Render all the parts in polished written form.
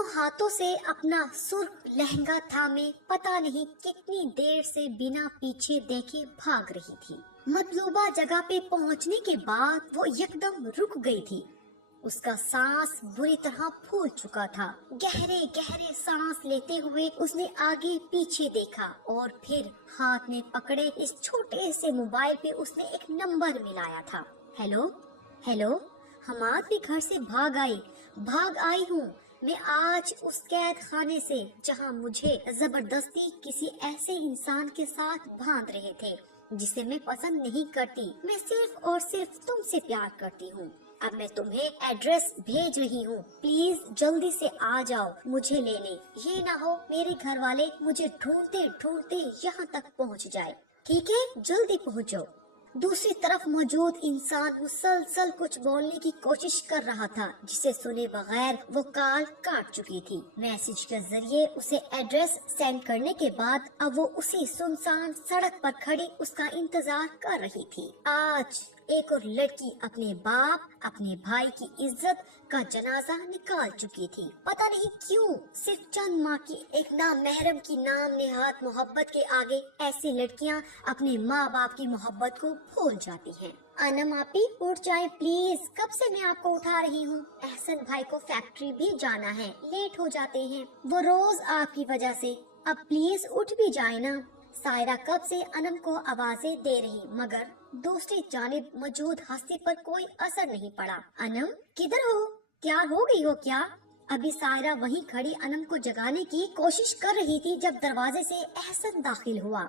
دونوں ہاتھوں سے اپنا سرخ لہنگا تھامے پتہ نہیں کتنی دیر سے بنا پیچھے دیکھے بھاگ رہی تھی۔ مطلوبہ جگہ پہ پہنچنے کے بعد وہ یکدم رک گئی تھی۔ اس کا سانس بری طرح پھول چکا تھا۔ گہرے گہرے سانس لیتے ہوئے اس نے آگے پیچھے دیکھا اور پھر ہاتھ میں پکڑے اس چھوٹے سے موبائل پہ اس نے ایک نمبر ملایا تھا۔ ہیلو ہیلو، حماد بھی گھر سے بھاگ آئی ہوں۔ میں آج اس قید خانے سے جہاں مجھے زبردستی کسی ایسے انسان کے ساتھ باندھ رہے تھے جسے میں پسند نہیں کرتی۔ میں صرف اور صرف تم سے پیار کرتی ہوں۔ اب میں تمہیں ایڈریس بھیج رہی ہوں، پلیز جلدی سے آ جاؤ مجھے لینے۔ یہ نہ ہو میرے گھر والے مجھے ڈھونڈتے ڈھونڈتے یہاں تک پہنچ جائے۔ ٹھیک ہے، جلدی پہنچو۔ دوسری طرف موجود انسان مسلسل کچھ بولنے کی کوشش کر رہا تھا جسے سنے بغیر وہ کال کاٹ چکی تھی۔ میسج کے ذریعے اسے ایڈریس سینڈ کرنے کے بعد اب وہ اسی سنسان سڑک پر کھڑی اس کا انتظار کر رہی تھی۔ آج ایک اور لڑکی اپنے باپ، اپنے بھائی کی عزت کا جنازہ نکال چکی تھی۔ پتہ نہیں کیوں صرف چند ماہ کی ایک نامحرم کی نام نہاد محبت کے آگے ایسی لڑکیاں اپنے ماں باپ کی محبت کو بھول جاتی ہیں۔ انم آپی اٹھ جائیں پلیز، کب سے میں آپ کو اٹھا رہی ہوں۔ احسن بھائی کو فیکٹری بھی جانا ہے، لیٹ ہو جاتے ہیں وہ روز آپ کی وجہ سے۔ اب پلیز اٹھ بھی جائیں نا۔ سائرہ کب سے انم کو آوازیں دے رہی مگر دوسری جانب موجود ہستی پر کوئی اثر نہیں پڑا۔ انم کدھر ہو؟ تیار ہو گئی ہو کیا؟ ابھی سائرہ وہیں کھڑی انم کو جگانے کی کوشش کر رہی تھی جب دروازے سے احسن داخل ہوا۔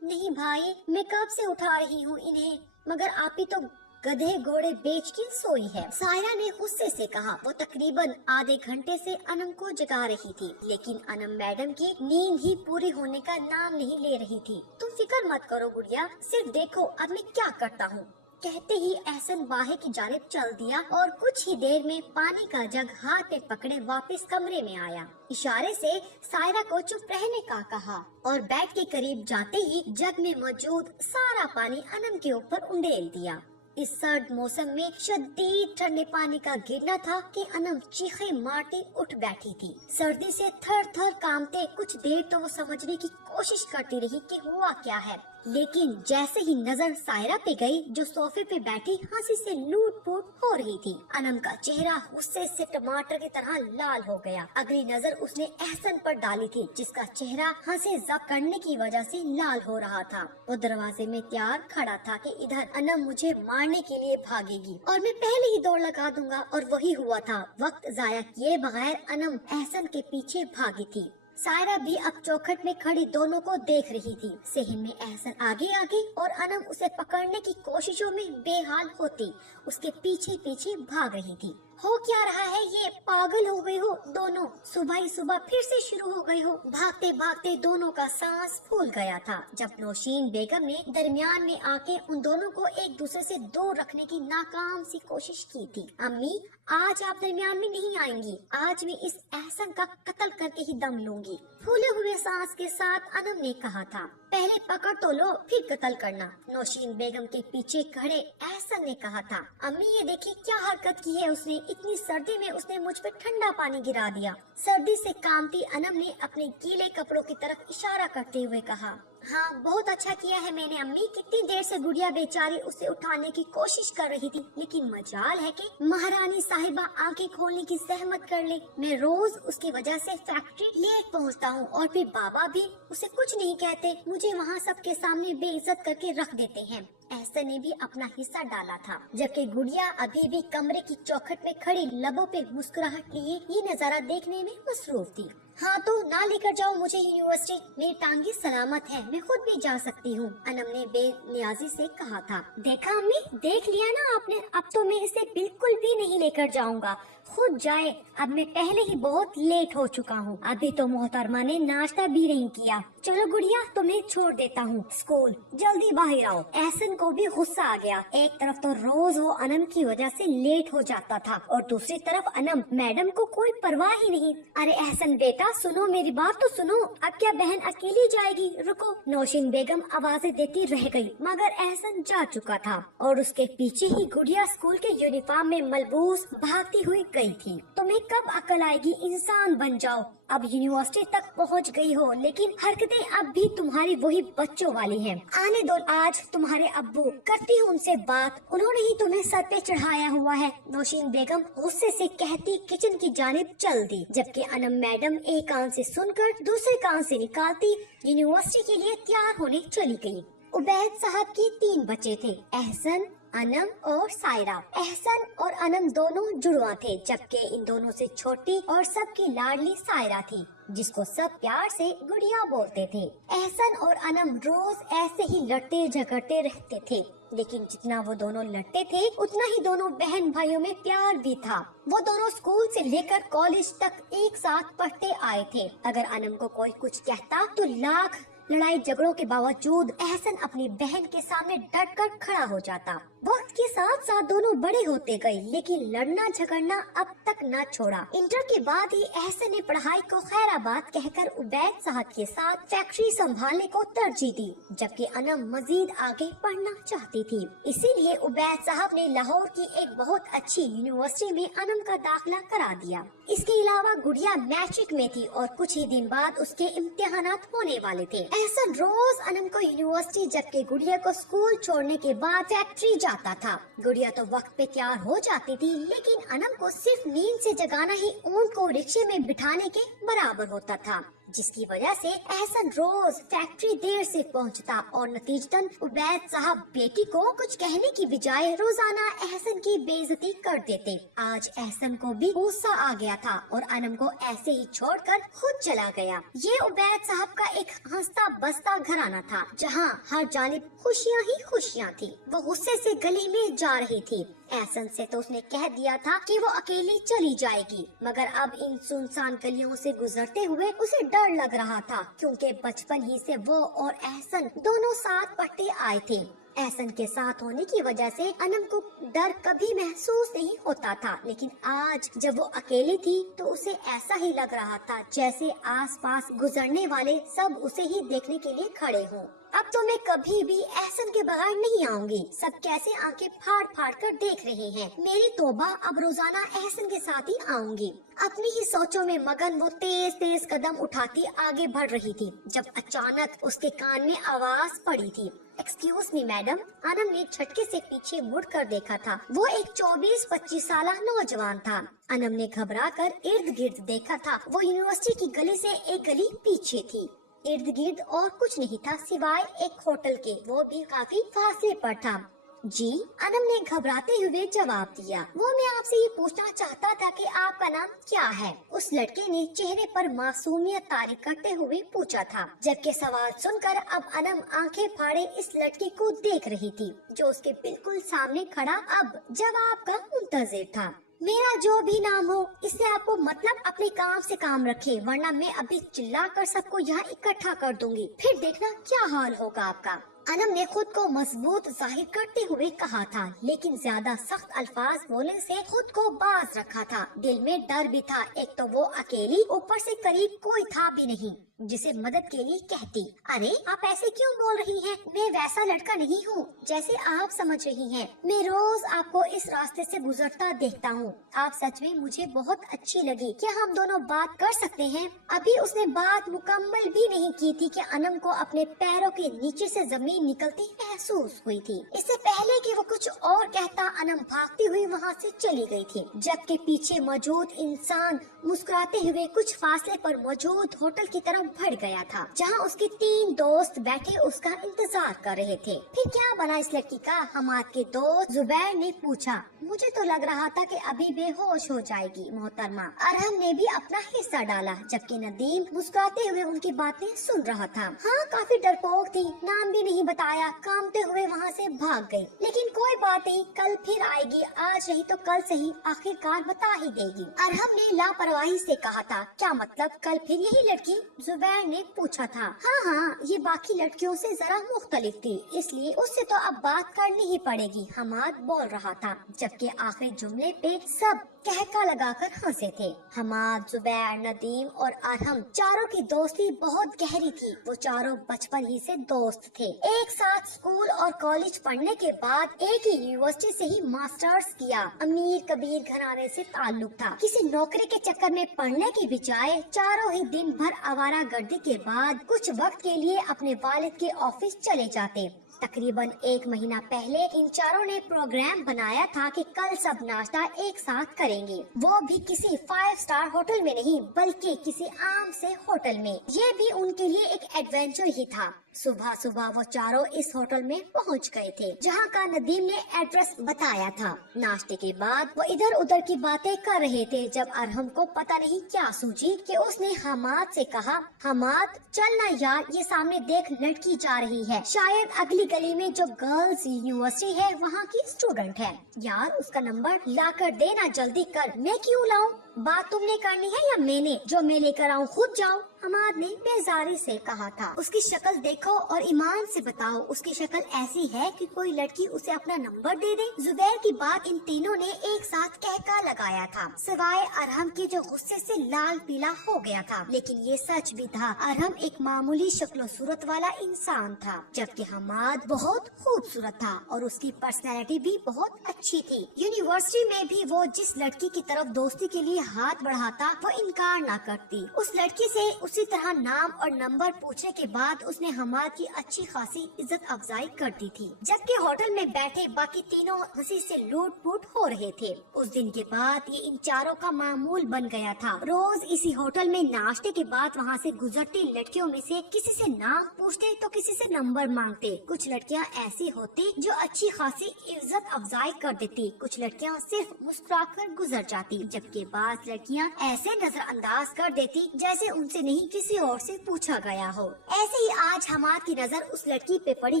نہیں بھائی، میں کب سے اٹھا رہی ہوں انہیں، مگر آپ ہی تو گدھے گھوڑے بیچ کے سوئی ہے، سائرہ نے غصے سے کہا۔ وہ تقریباً آدھے گھنٹے سے انم کو جگا رہی تھی لیکن انم میڈم کی نیند ہی پوری ہونے کا نام نہیں لے رہی تھی۔ تم فکر مت کرو گڑیا، صرف دیکھو اب میں کیا کرتا ہوں۔ کہتے ہی احسن باہر کی جانب چل دیا اور کچھ ہی دیر میں پانی کا جگ ہاتھ میں پکڑے واپس کمرے میں آیا۔ اشارے سے سائرہ کو چپ رہنے کا کہا اور بیڈ کے قریب جاتے ہی جگ میں موجود سارا پانی انم کے اوپر انڈیل دیا۔ اس سرد موسم میں شدید ٹھنڈے پانی کا گرنا تھا کہ انم چیخیں مارتی اٹھ بیٹھی تھی۔ سردی سے تھر تھر کانپتے کچھ دیر تو وہ سمجھنے کی کوشش کرتی رہی کہ ہوا کیا ہے، لیکن جیسے ہی نظر سائرہ پہ گئی جو صوفے پہ بیٹھی ہنسی سے لوٹ پوٹ ہو رہی تھی، انم کا چہرہ غصے سے ٹماٹر کی طرح لال ہو گیا۔ اگلی نظر اس نے احسن پر ڈالی تھی جس کا چہرہ ہنسی ضبط کرنے کی وجہ سے لال ہو رہا تھا۔ وہ دروازے میں تیار کھڑا تھا کہ ادھر انم مجھے مارنے کے لیے بھاگے گی اور میں پہلے ہی دوڑ لگا دوں گا، اور وہی ہوا تھا۔ وقت ضائع کیے بغیر انم احسن کے پیچھے بھاگی تھی۔ سائرہ بھی اب چوکھٹ میں کھڑی دونوں کو دیکھ رہی تھی۔ صحن میں احسن آگے اور انم اسے پکڑنے کی کوششوں میں بے حال ہوتی اس کے پیچھے پیچھے بھاگ رہی تھی۔ ہو کیا رہا ہے یہ؟ پاگل ہو گئی ہو دونوں؟ صبح ہی صبح پھر سے شروع ہو گئی ہو؟ بھاگتے بھاگتے دونوں کا سانس پھول گیا تھا جب نوشین بیگم نے درمیان میں آ کے ان دونوں کو ایک دوسرے سے دور رکھنے کی ناکام سی کوشش کی تھی۔ امی آج آپ درمیان میں نہیں آئیں گی، آج میں اس احسن کا قتل کر کے ہی دم لوں گی، پھولے ہوئے سانس کے ساتھ انم نے کہا تھا۔ پہلے پکڑ تو لو پھر قتل کرنا، نوشین بیگم کے پیچھے کھڑے احسن نے کہا تھا۔ امی یہ دیکھیے کیا حرکت کی ہے اس نے، اتنی سردی میں اس نے مجھ پہ ٹھنڈا پانی گرا دیا۔ سردی سے کانپتی انم نے اپنے گیلے کپڑوں کی طرف اشارہ کرتے ہوئے کہا۔ ہاں بہت اچھا کیا ہے میں نے امی، کتنی دیر سے گڑیا بیچاری اسے اٹھانے کی کوشش کر رہی تھی، لیکن مجال ہے کہ مہارانی صاحبہ آنکھیں کھولنے کی زحمت کر لے۔ میں روز اس کی وجہ سے فیکٹری لیٹ پہنچتا ہوں اور پھر بابا بھی اسے کچھ نہیں کہتے، مجھے وہاں سب کے سامنے بے عزت کر کے رکھ دیتے ہیں۔ احسن نے بھی اپنا حصہ ڈالا تھا جبکہ گڑیا ابھی بھی کمرے کی چوکھٹ میں کھڑی لبوں پہ مسکراہٹ لیے یہ نظارہ دیکھنے میں مصروف تھی۔ ہاں تو نہ لے کر جاؤ مجھے یونیورسٹی، میری ٹانگیں سلامت ہے، میں خود بھی جا سکتی ہوں، انم نے بے نیازی سے کہا تھا۔ دیکھا امی، دیکھ لیا نا آپ نے، اب تو میں اسے بالکل بھی نہیں لے کر جاؤں گا، خود جائے، اب میں پہلے ہی بہت لیٹ ہو چکا ہوں، ابھی تو محترمہ نے ناشتہ بھی نہیں کیا۔ چلو گڑیا تمہیں چھوڑ دیتا ہوں اسکول، جلدی باہر آؤ۔ احسن کو بھی غصہ آ گیا، ایک طرف تو روز وہ انم کی وجہ سے لیٹ ہو جاتا تھا اور دوسری طرف انم میڈم کو کوئی پرواہ ہی نہیں۔ ارے احسن بیٹا سنو میری بات تو سنو، اب کیا بہن اکیلی جائے گی؟ رکو، نوشین بیگم آوازیں دیتی رہ گئی مگر احسن جا چکا تھا اور اس کے پیچھے ہی گڑیا اسکول کے یونیفارم میں ملبوس بھاگتی ہوئی گئی۔ रही थी, तुम्हें कब अकल आएगी, इंसान बन जाओ। अब यूनिवर्सिटी तक पहुंच गई हो, लेकिन हरकतें अब भी तुम्हारी वही बच्चों वाली हैं। आने दो आज तुम्हारे अब्बू, करती हूँ उनसे बात, उन्होंने ही तुम्हें सर पे चढ़ाया हुआ है। नौशीन बेगम गुस्से से कहती किचन की जानिब चल दी, जबकि अनम मैडम एक कान से सुनकर दूसरे कान से निकालती यूनिवर्सिटी के लिए तैयार होने चली गयी। उबैद साहब के 3 बच्चे थे, एहसन, अनम और सायरा। एहसन और अनम दोनों जुड़वा थे, जबकि इन दोनों से छोटी और सबकी लाडली सायरा थी, जिसको सब प्यार से गुड़िया बोलते थे। एहसन और अनम रोज ऐसे ही लड़ते झगड़ते रहते थे, लेकिन जितना वो दोनों लड़ते थे उतना ही दोनों बहन भाइयों में प्यार भी था। वो दोनों स्कूल से लेकर कॉलेज तक एक साथ पढ़ते आए थे। अगर अनम को कोई कुछ कहता तो लाख लड़ाई झगड़ों के बावजूद एहसन अपनी बहन के सामने डट कर खड़ा हो जाता। वक्त के साथ साथ दोनों बड़े होते गए, लेकिन लड़ना झगड़ना अब तक न छोड़ा। इंटर के बाद ही एहसन ने पढ़ाई को खैराबाद कहकर उबैद साहब के साथ फैक्ट्री संभालने को तरजीह दी, जबकि अनम मजीद आगे पढ़ना चाहती थी। इसीलिए उबैद साहब ने लाहौर की एक बहुत अच्छी यूनिवर्सिटी में अनम का दाखिला करा दिया। इसके अलावा गुड़िया मैट्रिक में थी और कुछ ही दिन बाद उसके इम्तिहानात होने वाले थे। एहसन रोज अनम को यूनिवर्सिटी, जबकि गुड़िया को स्कूल छोड़ने के बाद फैक्ट्री जाता था। गुड़िया तो वक्त पे तैयार हो जाती थी, लेकिन अनम को सिर्फ नींद से जगाना ही ऊंट को रिक्शे में बिठाने के बराबर होता था, जिसकी वजह से एहसन रोज फैक्ट्री देर से पहुंचता और नतीजतन उबैद साहब बेटी को कुछ कहने की बजाय रोजाना एहसन की बेइज्जती कर देते। आज एहसन को भी गुस्सा आ गया था और अनम को ऐसे ही छोड़कर खुद चला गया। ये उबैद साहब का एक हंसता बसता घराना था, जहां हर जानिब खुशियां ही खुशियां थी। वो गुस्से से गली में जा रही थी। एहसन से तो उसने कह दिया था कि वो अकेली चली जाएगी, मगर अब इन सुनसान गलियों से गुजरते हुए उसे डर लग रहा था, क्योंकि बचपन ही से वो और एहसन दोनों साथ पढ़ते आए थे। एहसन के साथ होने की वजह से अनम को डर कभी महसूस नहीं होता था, लेकिन आज जब वो अकेली थी तो उसे ऐसा ही लग रहा था जैसे आसपास गुजरने वाले सब उसे ही देखने के लिए खड़े हों। अब तो मैं कभी भी एहसन के बगैर नहीं आऊंगी। सब कैसे आंखें फाड़ फाड़ कर देख रहे हैं। मेरी तौबा, अब रोजाना एहसन के साथ ही आऊंगी। अपनी ही सोचों में मगन वो तेज तेज कदम उठाती आगे बढ़ रही थी, जब अचानक उसके कान में आवाज पड़ी थी, एक्सक्यूज मी मैडम। अनम ने झटके से पीछे मुड़ कर देखा था। वो एक 24-25 साल नौजवान था। अनम ने घबरा कर इर्द गिर्द देखा था। वो यूनिवर्सिटी की गली से एक गली पीछे थी। इर्द गिर्द और कुछ नहीं था सिवाय एक होटल के, वो भी काफी फासले पर था। जी, अनम ने घबराते हुए जवाब दिया। वो मैं आपसे ये पूछना चाहता था कि आपका नाम क्या है? उस लड़के ने चेहरे पर मासूमियत तारी करते हुए पूछा था, जबकि सवाल सुनकर अब अनम आंखें फाड़े इस लड़के को देख रही थी, जो उसके बिल्कुल सामने खड़ा अब जवाब का मुंतजिर था। मेरा जो भी नाम हो, इससे आपको मतलब अपने काम से काम रखे, वरना मैं अभी चिल्ला कर सबको यहाँ इकट्ठा कर दूंगी, फिर देखना क्या हाल होगा आपका। अनम ने खुद को मजबूत जाहिर करते हुए कहा था, लेकिन ज्यादा सख्त अल्फाज बोलने से खुद को बाज रखा था। दिल में डर भी था। एक तो वो अकेली, ऊपर से करीब कोई था भी नहीं जिसे मदद के लिए कहती। अरे आप ऐसे क्यों बोल रही हैं? मैं वैसा लड़का नहीं हूँ जैसे आप समझ रही हैं। मैं रोज आपको इस रास्ते से गुजरता देखता हूँ। आप सच में मुझे बहुत अच्छी लगी। क्या हम दोनों बात कर सकते हैं? अभी उसने बात मुकम्मल भी नहीं की थी कि अनम को अपने पैरों के नीचे से जमीन निकलती महसूस हुई थी। इससे पहले कि वो कुछ और कहता, अनम भागती हुई वहाँ से चली गई थी, जबकि पीछे मौजूद इंसान मुस्कुराते हुए कुछ फासले पर मौजूद होटल की तरफ बढ़ गया था, जहाँ उसके 3 दोस्त बैठे उसका इंतजार कर रहे थे। फिर क्या बना इस लड़की का? हमाद के दोस्त जुबैर ने पूछा। मुझे तो लग रहा था कि अभी बेहोश हो जाएगी मोहतरमा। अरहम ने भी अपना हिस्सा डाला, जबकि नदीम मुस्कुराते हुए उनकी बातें सुन रहा था। हाँ, काफी डरपोक थी, नाम भी नहीं बताया, कांपते हुए वहाँ से भाग गई। लेकिन कोई बात नहीं, कल फिर आएगी, आज नहीं तो कल सही, आखिरकार बता ही देगी। अरहम ने लापरवाही से कहा था। क्या मतलब, कल फिर यही लड़की? जुबैर ने पूछा था। हाँ, ये बाकी लड़कियों से जरा मुख्तलिफ थी, इसलिए उससे तो अब बात करनी ही पड़ेगी, हमाद बोल रहा था, जबकि आखिरी जुमले पे सब कहका लगाकर हंसे थे। हमाद, जुबैर, नदीम और अरहम चारों की दोस्ती बहुत गहरी थी। वो चारों बचपन ही से दोस्त थे। एक साथ स्कूल और कॉलेज पढ़ने के बाद एक ही यूनिवर्सिटी से ही मास्टर्स किया। अमीर कबीर घराने से ताल्लुक था। किसी नौकरी के चक्कर में पढ़ने की बजाय चारों ही दिन भर आवारागर्दी के बाद कुछ वक्त के लिए अपने वालिद के ऑफिस चले जाते। तकरीबन 1 महीना पहले इन चारों ने प्रोग्राम बनाया था कि कल सब नाश्ता एक साथ करेंगे, वो भी किसी 5 स्टार होटल में नहीं बल्कि किसी आम से होटल में। ये भी उनके लिए एक एडवेंचर ही था। सुबह सुबह वो चारों इस होटल में पहुंच गए थे, जहां का नदीम ने एड्रेस बताया था। नाश्ते के बाद वो इधर उधर की बातें कर रहे थे जब अरहम को पता नहीं क्या सूझी कि उसने हमाद से कहा, हमाद चल ना यार, ये सामने देख लड़की जा रही है, शायद अगली गली में जो गर्ल्स यूनिवर्सिटी है वहाँ की स्टूडेंट है। यार उसका नंबर ला कर देना, जल्दी कर। मैं क्यों लाऊं? बात तुमने करनी है या मैंने? जो मैं लेकर आऊँ खुद जाओ, हमाद ने बेजारी से कहा था। उसकी शक्ल देखो और ईमान से बताओ, उसकी शक्ल ऐसी है कि कोई लड़की उसे अपना नंबर दे दे। जुबैर की बात इन तीनों ने एक साथ कहका लगाया था, सिवाय अरहम के जो गुस्से से लाल पीला हो गया था। लेकिन ये सच भी था, अरहम एक मामूली शक्ल सूरत वाला इंसान था, जबकि हमाद बहुत खूबसूरत था और उसकी पर्सनैलिटी भी बहुत अच्छी थी। यूनिवर्सिटी में भी वो जिस लड़की की तरफ दोस्ती के लिए हाथ बढ़ाता वो इनकार न करती। उस लड़की से उसी तरह नाम और नंबर पूछने के बाद उसने हमाद की अच्छी खासी इज्जत अफजाई कर दी थी। जबकि होटल में बैठे बाकी तीनों हंसी से लूट फूट हो रहे थे। उस दिन के बाद ये इन चारों का मामूल बन गया था। रोज इसी होटल में नाश्ते के बाद वहाँ से गुजरती लड़कियों में से किसी से नाम पूछते तो किसी से नंबर मांगते। कुछ लड़कियाँ ऐसी होती जो अच्छी खासी इज्जत अफजाई कर देती, कुछ लड़कियाँ सिर्फ मुस्कुरा कर गुजर जाती, जबकि बाद लड़कियां ऐसे नजरअंदाज कर देती जैसे उनसे नहीं किसी और से पूछा गया हो। ऐसे ही आज हमाद की नजर उस लड़की पे पड़ी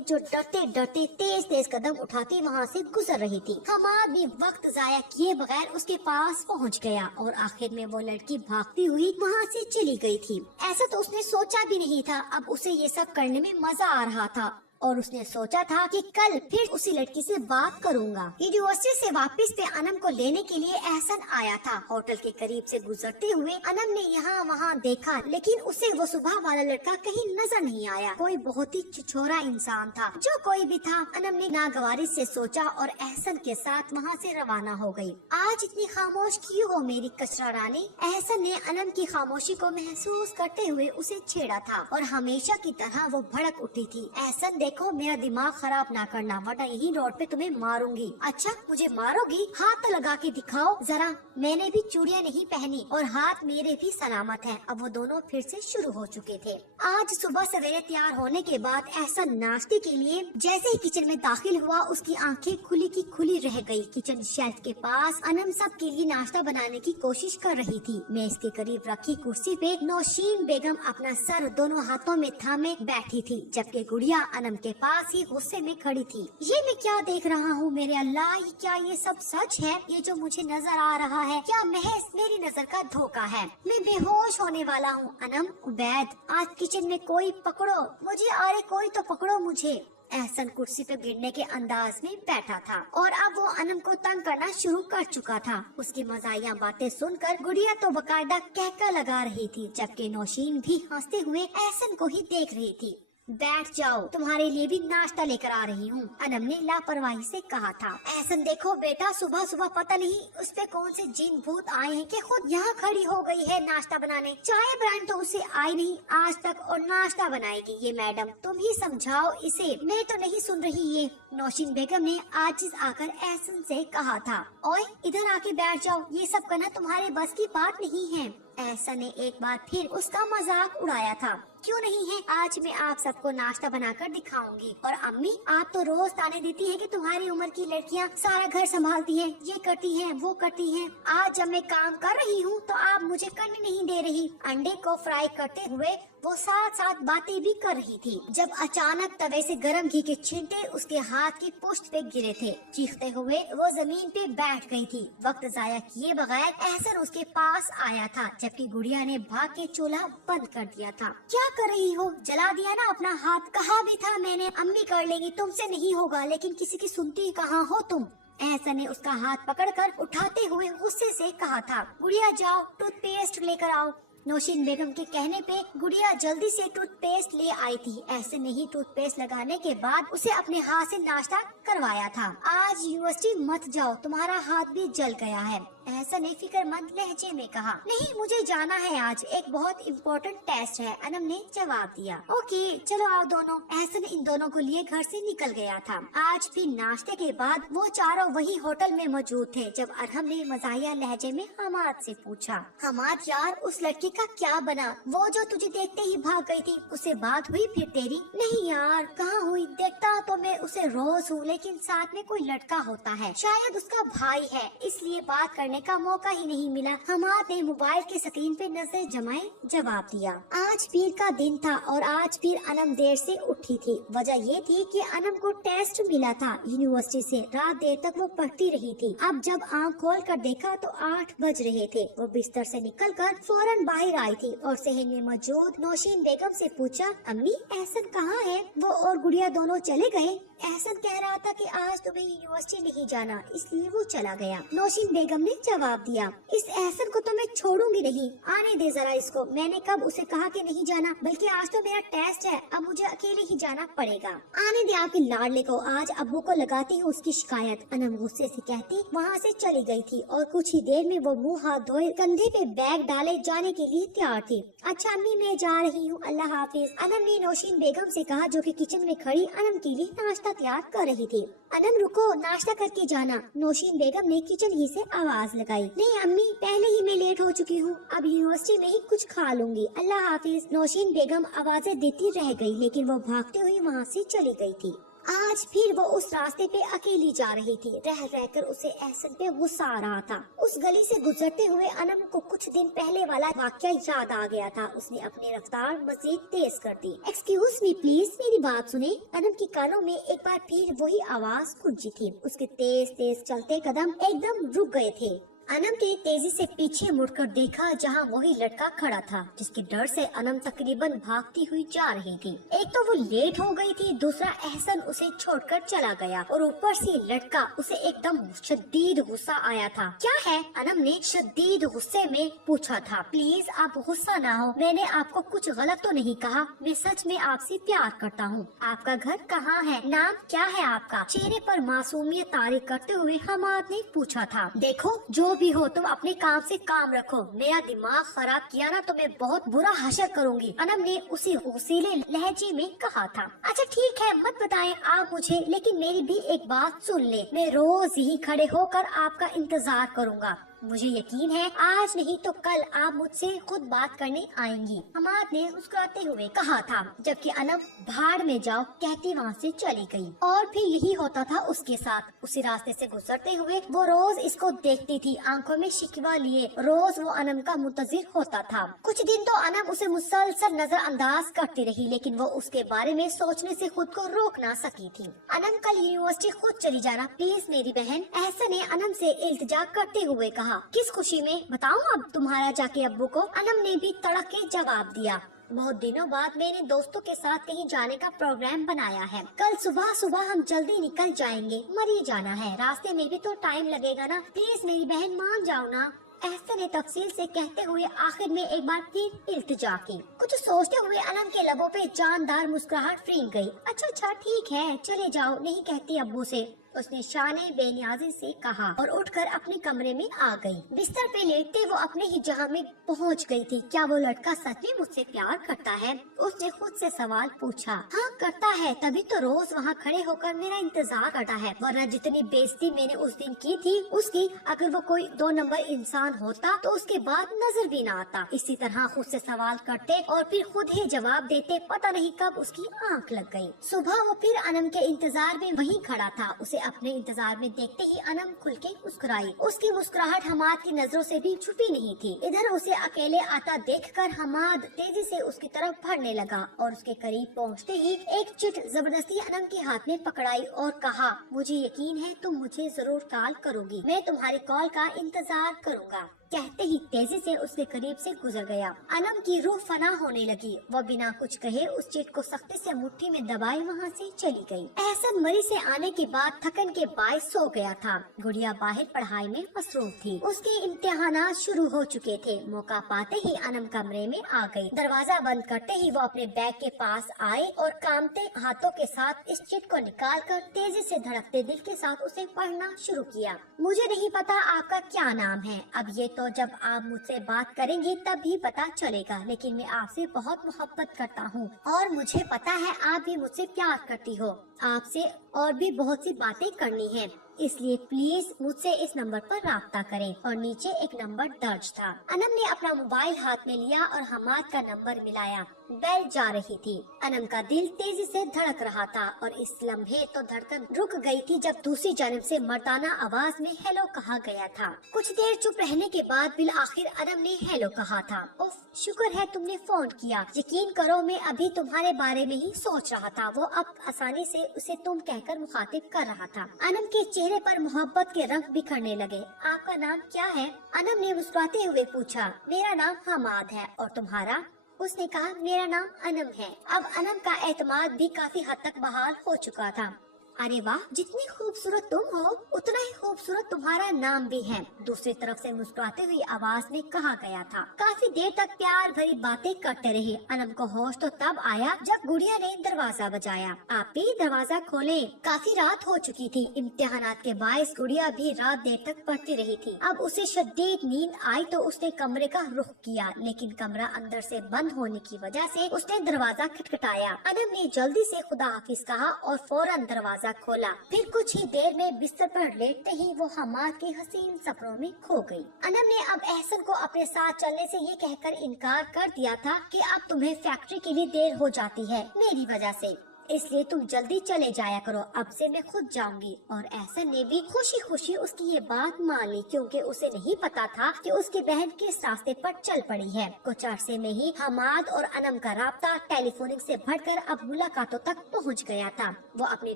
जो डरते डरते तेज तेज कदम उठाती वहाँ से गुजर रही थी। हमाद भी वक्त जाया किए बगैर उसके पास पहुँच गया और आखिर में वो लड़की भागती हुई वहाँ से चली गई थी। ऐसा तो उसने सोचा भी नहीं था। अब उसे ये सब करने में मजा आ रहा था और उसने सोचा था कि कल फिर उसी लड़की से बात करूंगा। यूनिवर्सिटी से वापस पे अनम को लेने के लिए एहसन आया था। होटल के करीब से गुजरते हुए अनम ने यहाँ वहाँ देखा, लेकिन उसे वो सुबह वाला लड़का कहीं नजर नहीं आया। कोई बहुत ही छिछोरा इंसान था। जो कोई भी था, अनम ने नागवारी से सोचा और एहसन के साथ वहाँ से रवाना हो गई। आज इतनी खामोश क्यों हो मेरी कचरा रानी? एहसन ने अनम की खामोशी को महसूस करते हुए उसे छेड़ा था और हमेशा की तरह वो भड़क उठी थी। एहसन देखो, मेरा दिमाग खराब ना करना वरना यही रोड पे तुम्हें मारूंगी। अच्छा मुझे मारोगी? हाथ तो लगा के दिखाओ जरा। मैंने भी चूड़ियाँ नहीं पहनी और हाथ मेरे भी सलामत हैं। अब वो दोनों फिर से शुरू हो चुके थे। आज सुबह सवेरे तैयार होने के बाद एहसन नाश्ते के लिए जैसे ही किचन में दाखिल हुआ उसकी आंखें खुली की खुली रह गई। किचन शेल्फ के पास अनम सब के लिए नाश्ता बनाने की कोशिश कर रही थी। मेज के करीब रखी कुर्सी पे नौशीन बेगम अपना सर दोनों हाथों में थामे बैठी थी, जबकि गुड़िया अनम के पास ही गुस्से में खड़ी थी। ये मैं क्या देख रहा हूँ मेरे अल्लाह, क्या ये सब सच है? ये जो मुझे नजर आ रहा है क्या महज मेरी नजर का धोखा है? मैं बेहोश होने वाला हूँ। अनम, उबैद, आज किचन में कोई पकड़ो मुझे, अरे कोई तो पकड़ो मुझे। एहसन कुर्सी पे गिरने के अंदाज में बैठा था और अब वो अनम को तंग करना शुरू कर चुका था। उसकी मजाहिया बातें सुनकर गुड़िया तो बकायदा कहका लगा रही थी, जबकि नौशीन भी हंसते हुए एहसन को ही देख रही थी। बैठ जाओ, तुम्हारे लिए भी नाश्ता लेकर आ रही हूँ, अनम ने लापरवाही से कहा था। एहसन देखो बेटा, सुबह सुबह पता नहीं उस पे कौन से जिन भूत आए हैं कि खुद यहाँ खड़ी हो गई है नाश्ता बनाने। चाय बनाने तो उसे आई नहीं आज तक और नाश्ता बनाएगी ये मैडम, तुम ही समझाओ इसे, मैं तो नहीं सुन रही ये। नौशीन बेगम ने आजिज आकर एहसन से कहा था, ओए इधर आके बैठ जाओ, ये सब करना तुम्हारे बस की बात नहीं है। एहसन ने एक बार फिर उसका मजाक उड़ाया था। क्यों नहीं है, आज मैं आप सबको नाश्ता बनाकर दिखाऊंगी। और अम्मी आप तो रोज ताने देती हैं कि तुम्हारी उम्र की लड़कियां सारा घर संभालती हैं, ये करती हैं, वो करती हैं। आज जब मैं काम कर रही हूँ तो आप मुझे करने नहीं दे रही। अंडे को फ्राई करते हुए वो साथ साथ बातें भी कर रही थी जब अचानक तवे से गर्म घी के छींटे उसके हाथ की पुष्ट पे गिरे थे। चीखते हुए वो जमीन पे बैठ गई थी। वक्त जाया किए बगैर एहसन उसके पास आया था, जबकि गुड़िया ने भाग के चूल्हा बंद कर दिया था। क्या कर रही हो? जला दिया ना अपना हाथ? कहा भी था मैंने अम्मी कर लेंगी, तुमसे नहीं होगा, लेकिन किसी की सुनती कहाँ हो तुम? एहसन ने उसका हाथ पकड़कर उठाते हुए गुस्से से कहा था, गुड़िया जाओ टूथपेस्ट लेकर आओ। नौशीन बेगम के कहने पे गुड़िया जल्दी से टूथपेस्ट ले आई थी। ऐसे में ही टूथपेस्ट लगाने के बाद उसे अपने हाथ से नाश्ता करवाया था। आज यूनिवर्सिटी मत जाओ, तुम्हारा हाथ भी जल गया है, एहसन ने फिक्रमंद लहजे में कहा। नहीं, मुझे जाना है, आज एक बहुत इम्पोर्टेंट टेस्ट है, अनम ने जवाब दिया। ओके चलो आओ दोनों। एहसन इन दोनों को लिए घर से निकल गया था। आज भी नाश्ते के बाद वो चारों वही होटल में मौजूद थे जब अरहम ने मज़ाहिया लहजे में हमाद से पूछा, हमाद यार उस लड़की का क्या बना, वो जो तुझे देखते ही भाग गई थी, उससे बात हुई फिर तेरी? नहीं यार कहाँ हुई, देखता तो मैं उसे रोज हूँ, लेकिन साथ में कोई लड़का होता है, शायद उसका भाई है, इसलिए बात करने का मौका ही नहीं मिला। हमाद ने मोबाइल की स्क्रीन पे नजर जमाए जवाब दिया। आज पीर का दिन था और आज फिर अनम देर से उठी थी। वजह ये थी कि अनम को टेस्ट मिला था यूनिवर्सिटी से, रात देर तक वो पढ़ती रही थी। अब जब आँख खोल कर देखा तो 8 बज रहे थे। वो बिस्तर से निकलकर फौरन बाहर आई थी और सहन में मौजूद नौशीन बेगम से पूछा, अम्मी एहसन कहाँ है? वो और गुड़िया दोनों चले गए। एहसन कह रहा था कि आज तुम्हें यूनिवर्सिटी नहीं जाना, इसलिए वो चला गया। नौशीन बेगम ने जवाब दिया, इस एहसन को तो मैं छोड़ूंगी नहीं, आने दे जरा इसको। मैंने कब उसे कहा कि नहीं जाना, बल्कि आज तो मेरा टेस्ट है, अब मुझे अकेले ही जाना पड़ेगा। आने दे आपके लाडले को, आज अब्बू को लगाती हूँ उसकी शिकायत, अनम गुस्से से कहती वहाँ से चली गई थी और कुछ ही देर में वो मुँह हाथ धोए कंधे पे बैग डाले जाने के लिए तैयार थी। अच्छा अम्मी मैं जा रही हूँ, अल्लाह हाफिज, अनम ने नौशीन बेगम से कहा जो कि किचन में खड़ी अनम के लिए नाश्ता तैयार कर रही थी। अनम रुको, नाश्ता करके जाना। नौशीन बेगम ने किचन ही से आवाज लगाई। नहीं अम्मी, पहले ही मैं लेट हो चुकी हूँ, अब यूनिवर्सिटी में ही कुछ खा लूंगी, अल्लाह हाफिज। नौशीन बेगम आवाजें देती रह गई, लेकिन वो भागते हुए वहाँ से चली गई थी। आज फिर वो उस रास्ते पे अकेली जा रही थी। रह रहकर उसे एहसन पे गुस्सा आ रहा था। उस गली से गुजरते हुए अनम को कुछ दिन पहले वाला वाकया याद आ गया था। उसने अपनी रफ्तार मजीद तेज कर दी। एक्सक्यूज मी प्लीज, मेरी बात सुने। अनम की कानों में एक बार फिर वही आवाज गूंजी थी। उसके तेज तेज चलते कदम एकदम रुक गए थे। अनम ने तेजी से पीछे मुड़कर देखा जहां वही लड़का खड़ा था, जिसके डर से अनम तकरीबन भागती हुई जा रही थी। एक तो वो लेट हो गई थी, दूसरा एहसन उसे छोड़कर चला गया और ऊपर से लड़का। उसे एकदम शदीद गुस्सा आया था। क्या है? अनम ने शदीद गुस्से में पूछा था। प्लीज आप गुस्सा ना हो, मैंने आपको कुछ गलत तो नहीं कहा, मैं सच में आपसे प्यार करता हूँ। आपका घर कहाँ है? नाम क्या है आपका? चेहरे पर मासूमियत तारी करते हुए हमाद ने पूछा था। देखो जो भी हो तुम अपने काम से काम रखो, मेरा दिमाग खराब किया ना तो मैं बहुत बुरा हशर करूंगी, अनम ने उसी गुस्सीले लहजे में कहा था। अच्छा ठीक है मत बताएं आप मुझे, लेकिन मेरी भी एक बात सुन ले, मैं रोज ही खड़े होकर आपका इंतजार करूंगा। मुझे यकीन है आज नहीं तो कल आप मुझसे खुद बात करने आएंगी, हमाद ने मुस्कुराते हुए कहा था। जबकि अनम भाड़ में जाओ कहती वहाँ से चली गई। और फिर यही होता था उसके साथ। उसी रास्ते से गुजरते हुए वो रोज इसको देखती थी, आंखों में शिकवा लिए रोज वो अनम का मुंतजिर होता था। कुछ दिन तो अनम उसे मुसलसल नजरअंदाज करती रही, लेकिन वो उसके बारे में सोचने से खुद को रोक ना सकी थी। अनम कल यूनिवर्सिटी खुद चली जाना प्लीज मेरी बहन, एहसन ने अनम से इल्तिजा करते हुए कहा। किस खुशी में बताऊं अब तुम्हारा जाके अब्बू को? अनम ने भी तड़क के जवाब दिया। बहुत दिनों बाद मैंने दोस्तों के साथ कहीं जाने का प्रोग्राम बनाया है। कल सुबह सुबह हम जल्दी निकल जाएंगे, मरी जाना है, रास्ते में भी तो टाइम लगेगा ना, प्लीज मेरी बहन मान जाओ ना, एहसन ने तफसील से कहते हुए आखिर में एक बार फिर इल्तिजा की। कुछ सोचते हुए अनम के लबों पे जानदार मुस्कुराहट फींक गई। अच्छा ठीक है चले जाओ, नहीं कहती अब्बू से, उसने शाने बेनियाजी से कहा और उठकर अपने कमरे में आ गई। बिस्तर पे लेटते वो अपने ही जहां में पहुंच गई थी। क्या वो लड़का सच में मुझसे प्यार करता है? उसने खुद से सवाल पूछा। हाँ करता है, तभी तो रोज वहाँ खड़े होकर मेरा इंतजार करता है, वरना जितनी बेइज्जती मैंने उस दिन की थी उसकी, अगर वो कोई 2 नंबर इंसान होता तो उसके बाद नजर भी न आता। इसी तरह खुद से सवाल करते और फिर खुद ही जवाब देते, पता नहीं कब उसकी आँख लग गयी। सुबह वो फिर अनम के इंतजार में वहीं खड़ा था। उसे अपने इंतजार में देखते ही अनम खुल के मुस्कुराई। उसकी मुस्कुराहट हमाद की नजरों से भी छुपी नहीं थी। इधर उसे अकेले आता देखकर हमाद तेजी से उसकी तरफ बढ़ने लगा और उसके करीब पहुंचते ही एक चिट जबरदस्ती अनम के हाथ में पकड़ाई और कहा, मुझे यकीन है तुम मुझे जरूर कॉल करोगी, मैं तुम्हारी कॉल का इंतजार करूंगा। कहते ही तेजी से उसके करीब से गुजर गया। अनम की रूह फना होने लगी। वह बिना कुछ कहे उस चिट को सख्ती से मुट्ठी में दबाए वहाँ से चली गई। एहसन मरी से आने के बाद थकन के बायस सो गया था। गुड़िया बाहर पढ़ाई में मसरूफ थी। उसके इम्तिहानात शुरू हो चुके थे। मौका पाते ही अनम कमरे में आ गई। दरवाजा बंद करते ही वो अपने बैग के पास आए और कांपते हाथों के साथ इस चिट को निकालकर तेजी से धड़कते दिल के साथ उसे पढ़ना शुरू किया। मुझे नहीं पता आपका क्या नाम है। अब ये तो जब आप मुझसे बात करेंगी तब ही पता चलेगा, लेकिन मैं आपसे बहुत मोहब्बत करता हूँ और मुझे पता है आप भी मुझसे प्यार करती हो। आपसे और भी बहुत सी बातें करनी है, इसलिए प्लीज मुझसे इस नंबर पर राब्ता करें। और नीचे एक नंबर दर्ज था। अनम ने अपना मोबाइल हाथ में लिया और हमाद का नंबर मिलाया। बेल जा रही थी। अनम का दिल तेजी से धड़क रहा था और इस लम्हे तो धड़कन रुक गई थी जब दूसरी जानब से मर्दाना आवाज में हेलो कहा गया था। कुछ देर चुप रहने के बाद बिल आखिर अनम ने हेलो कहा था। उफ, शुक्र है तुमने फोन किया। यकीन करो मैं अभी तुम्हारे बारे में ही सोच रहा था। वो अब आसानी से उसे तुम कहकर मुखातिब कर रहा था। अनम के चेहरे पर मोहब्बत के रंग बिखरने लगे। आपका नाम क्या है? अनम ने मुस्कुराते हुए पूछा। मेरा नाम हमाद है। और तुम्हारा? उसने कहा मेरा नाम अनम है। अब अनम का एतमाद भी काफी हद तक बहाल हो चुका था। अरे वाह, जितनी खूबसूरत तुम हो उतना ही खूबसूरत तुम्हारा नाम भी है, दूसरी तरफ से मुस्कुराते हुई आवाज में कहा गया था। काफी देर तक प्यार भरी बातें करते रहे। अनम को होश तो तब आया जब गुड़िया ने दरवाजा बजाया। आप भी दरवाजा खोलें। काफी रात हो चुकी थी। इम्तिहानात के बायस गुड़िया भी रात देर तक पढ़ती रही थी। अब उसे शदीद नींद आई तो उसने कमरे का रुख किया, लेकिन कमरा अंदर से बंद होने की वजह से उसने दरवाजा खटखटाया। अनम ने जल्दी से खुदा हाफिज कहा और फौरन दरवाजा खोला। फिर कुछ ही देर में बिस्तर पर लेटते ही वो हमाद के हसीन सपनों में खो गई। अनम ने अब एहसन को अपने साथ चलने से ये कहकर इनकार कर दिया था कि अब तुम्हें फैक्ट्री के लिए देर हो जाती है मेरी वजह से, इसलिए तुम जल्दी चले जाया करो। अब से मैं खुद जाऊंगी। और एहसन ने भी खुशी खुशी उसकी ये बात मान ली, क्योंकि उसे नहीं पता था कि उसकी बहन किस रास्ते पर चल पड़ी है। कुछ अरसे में ही हमाद और अनम का राब्ता टेलीफोनिक से बढ़कर अब मुलाकातों तक पहुंच गया था। वो अपने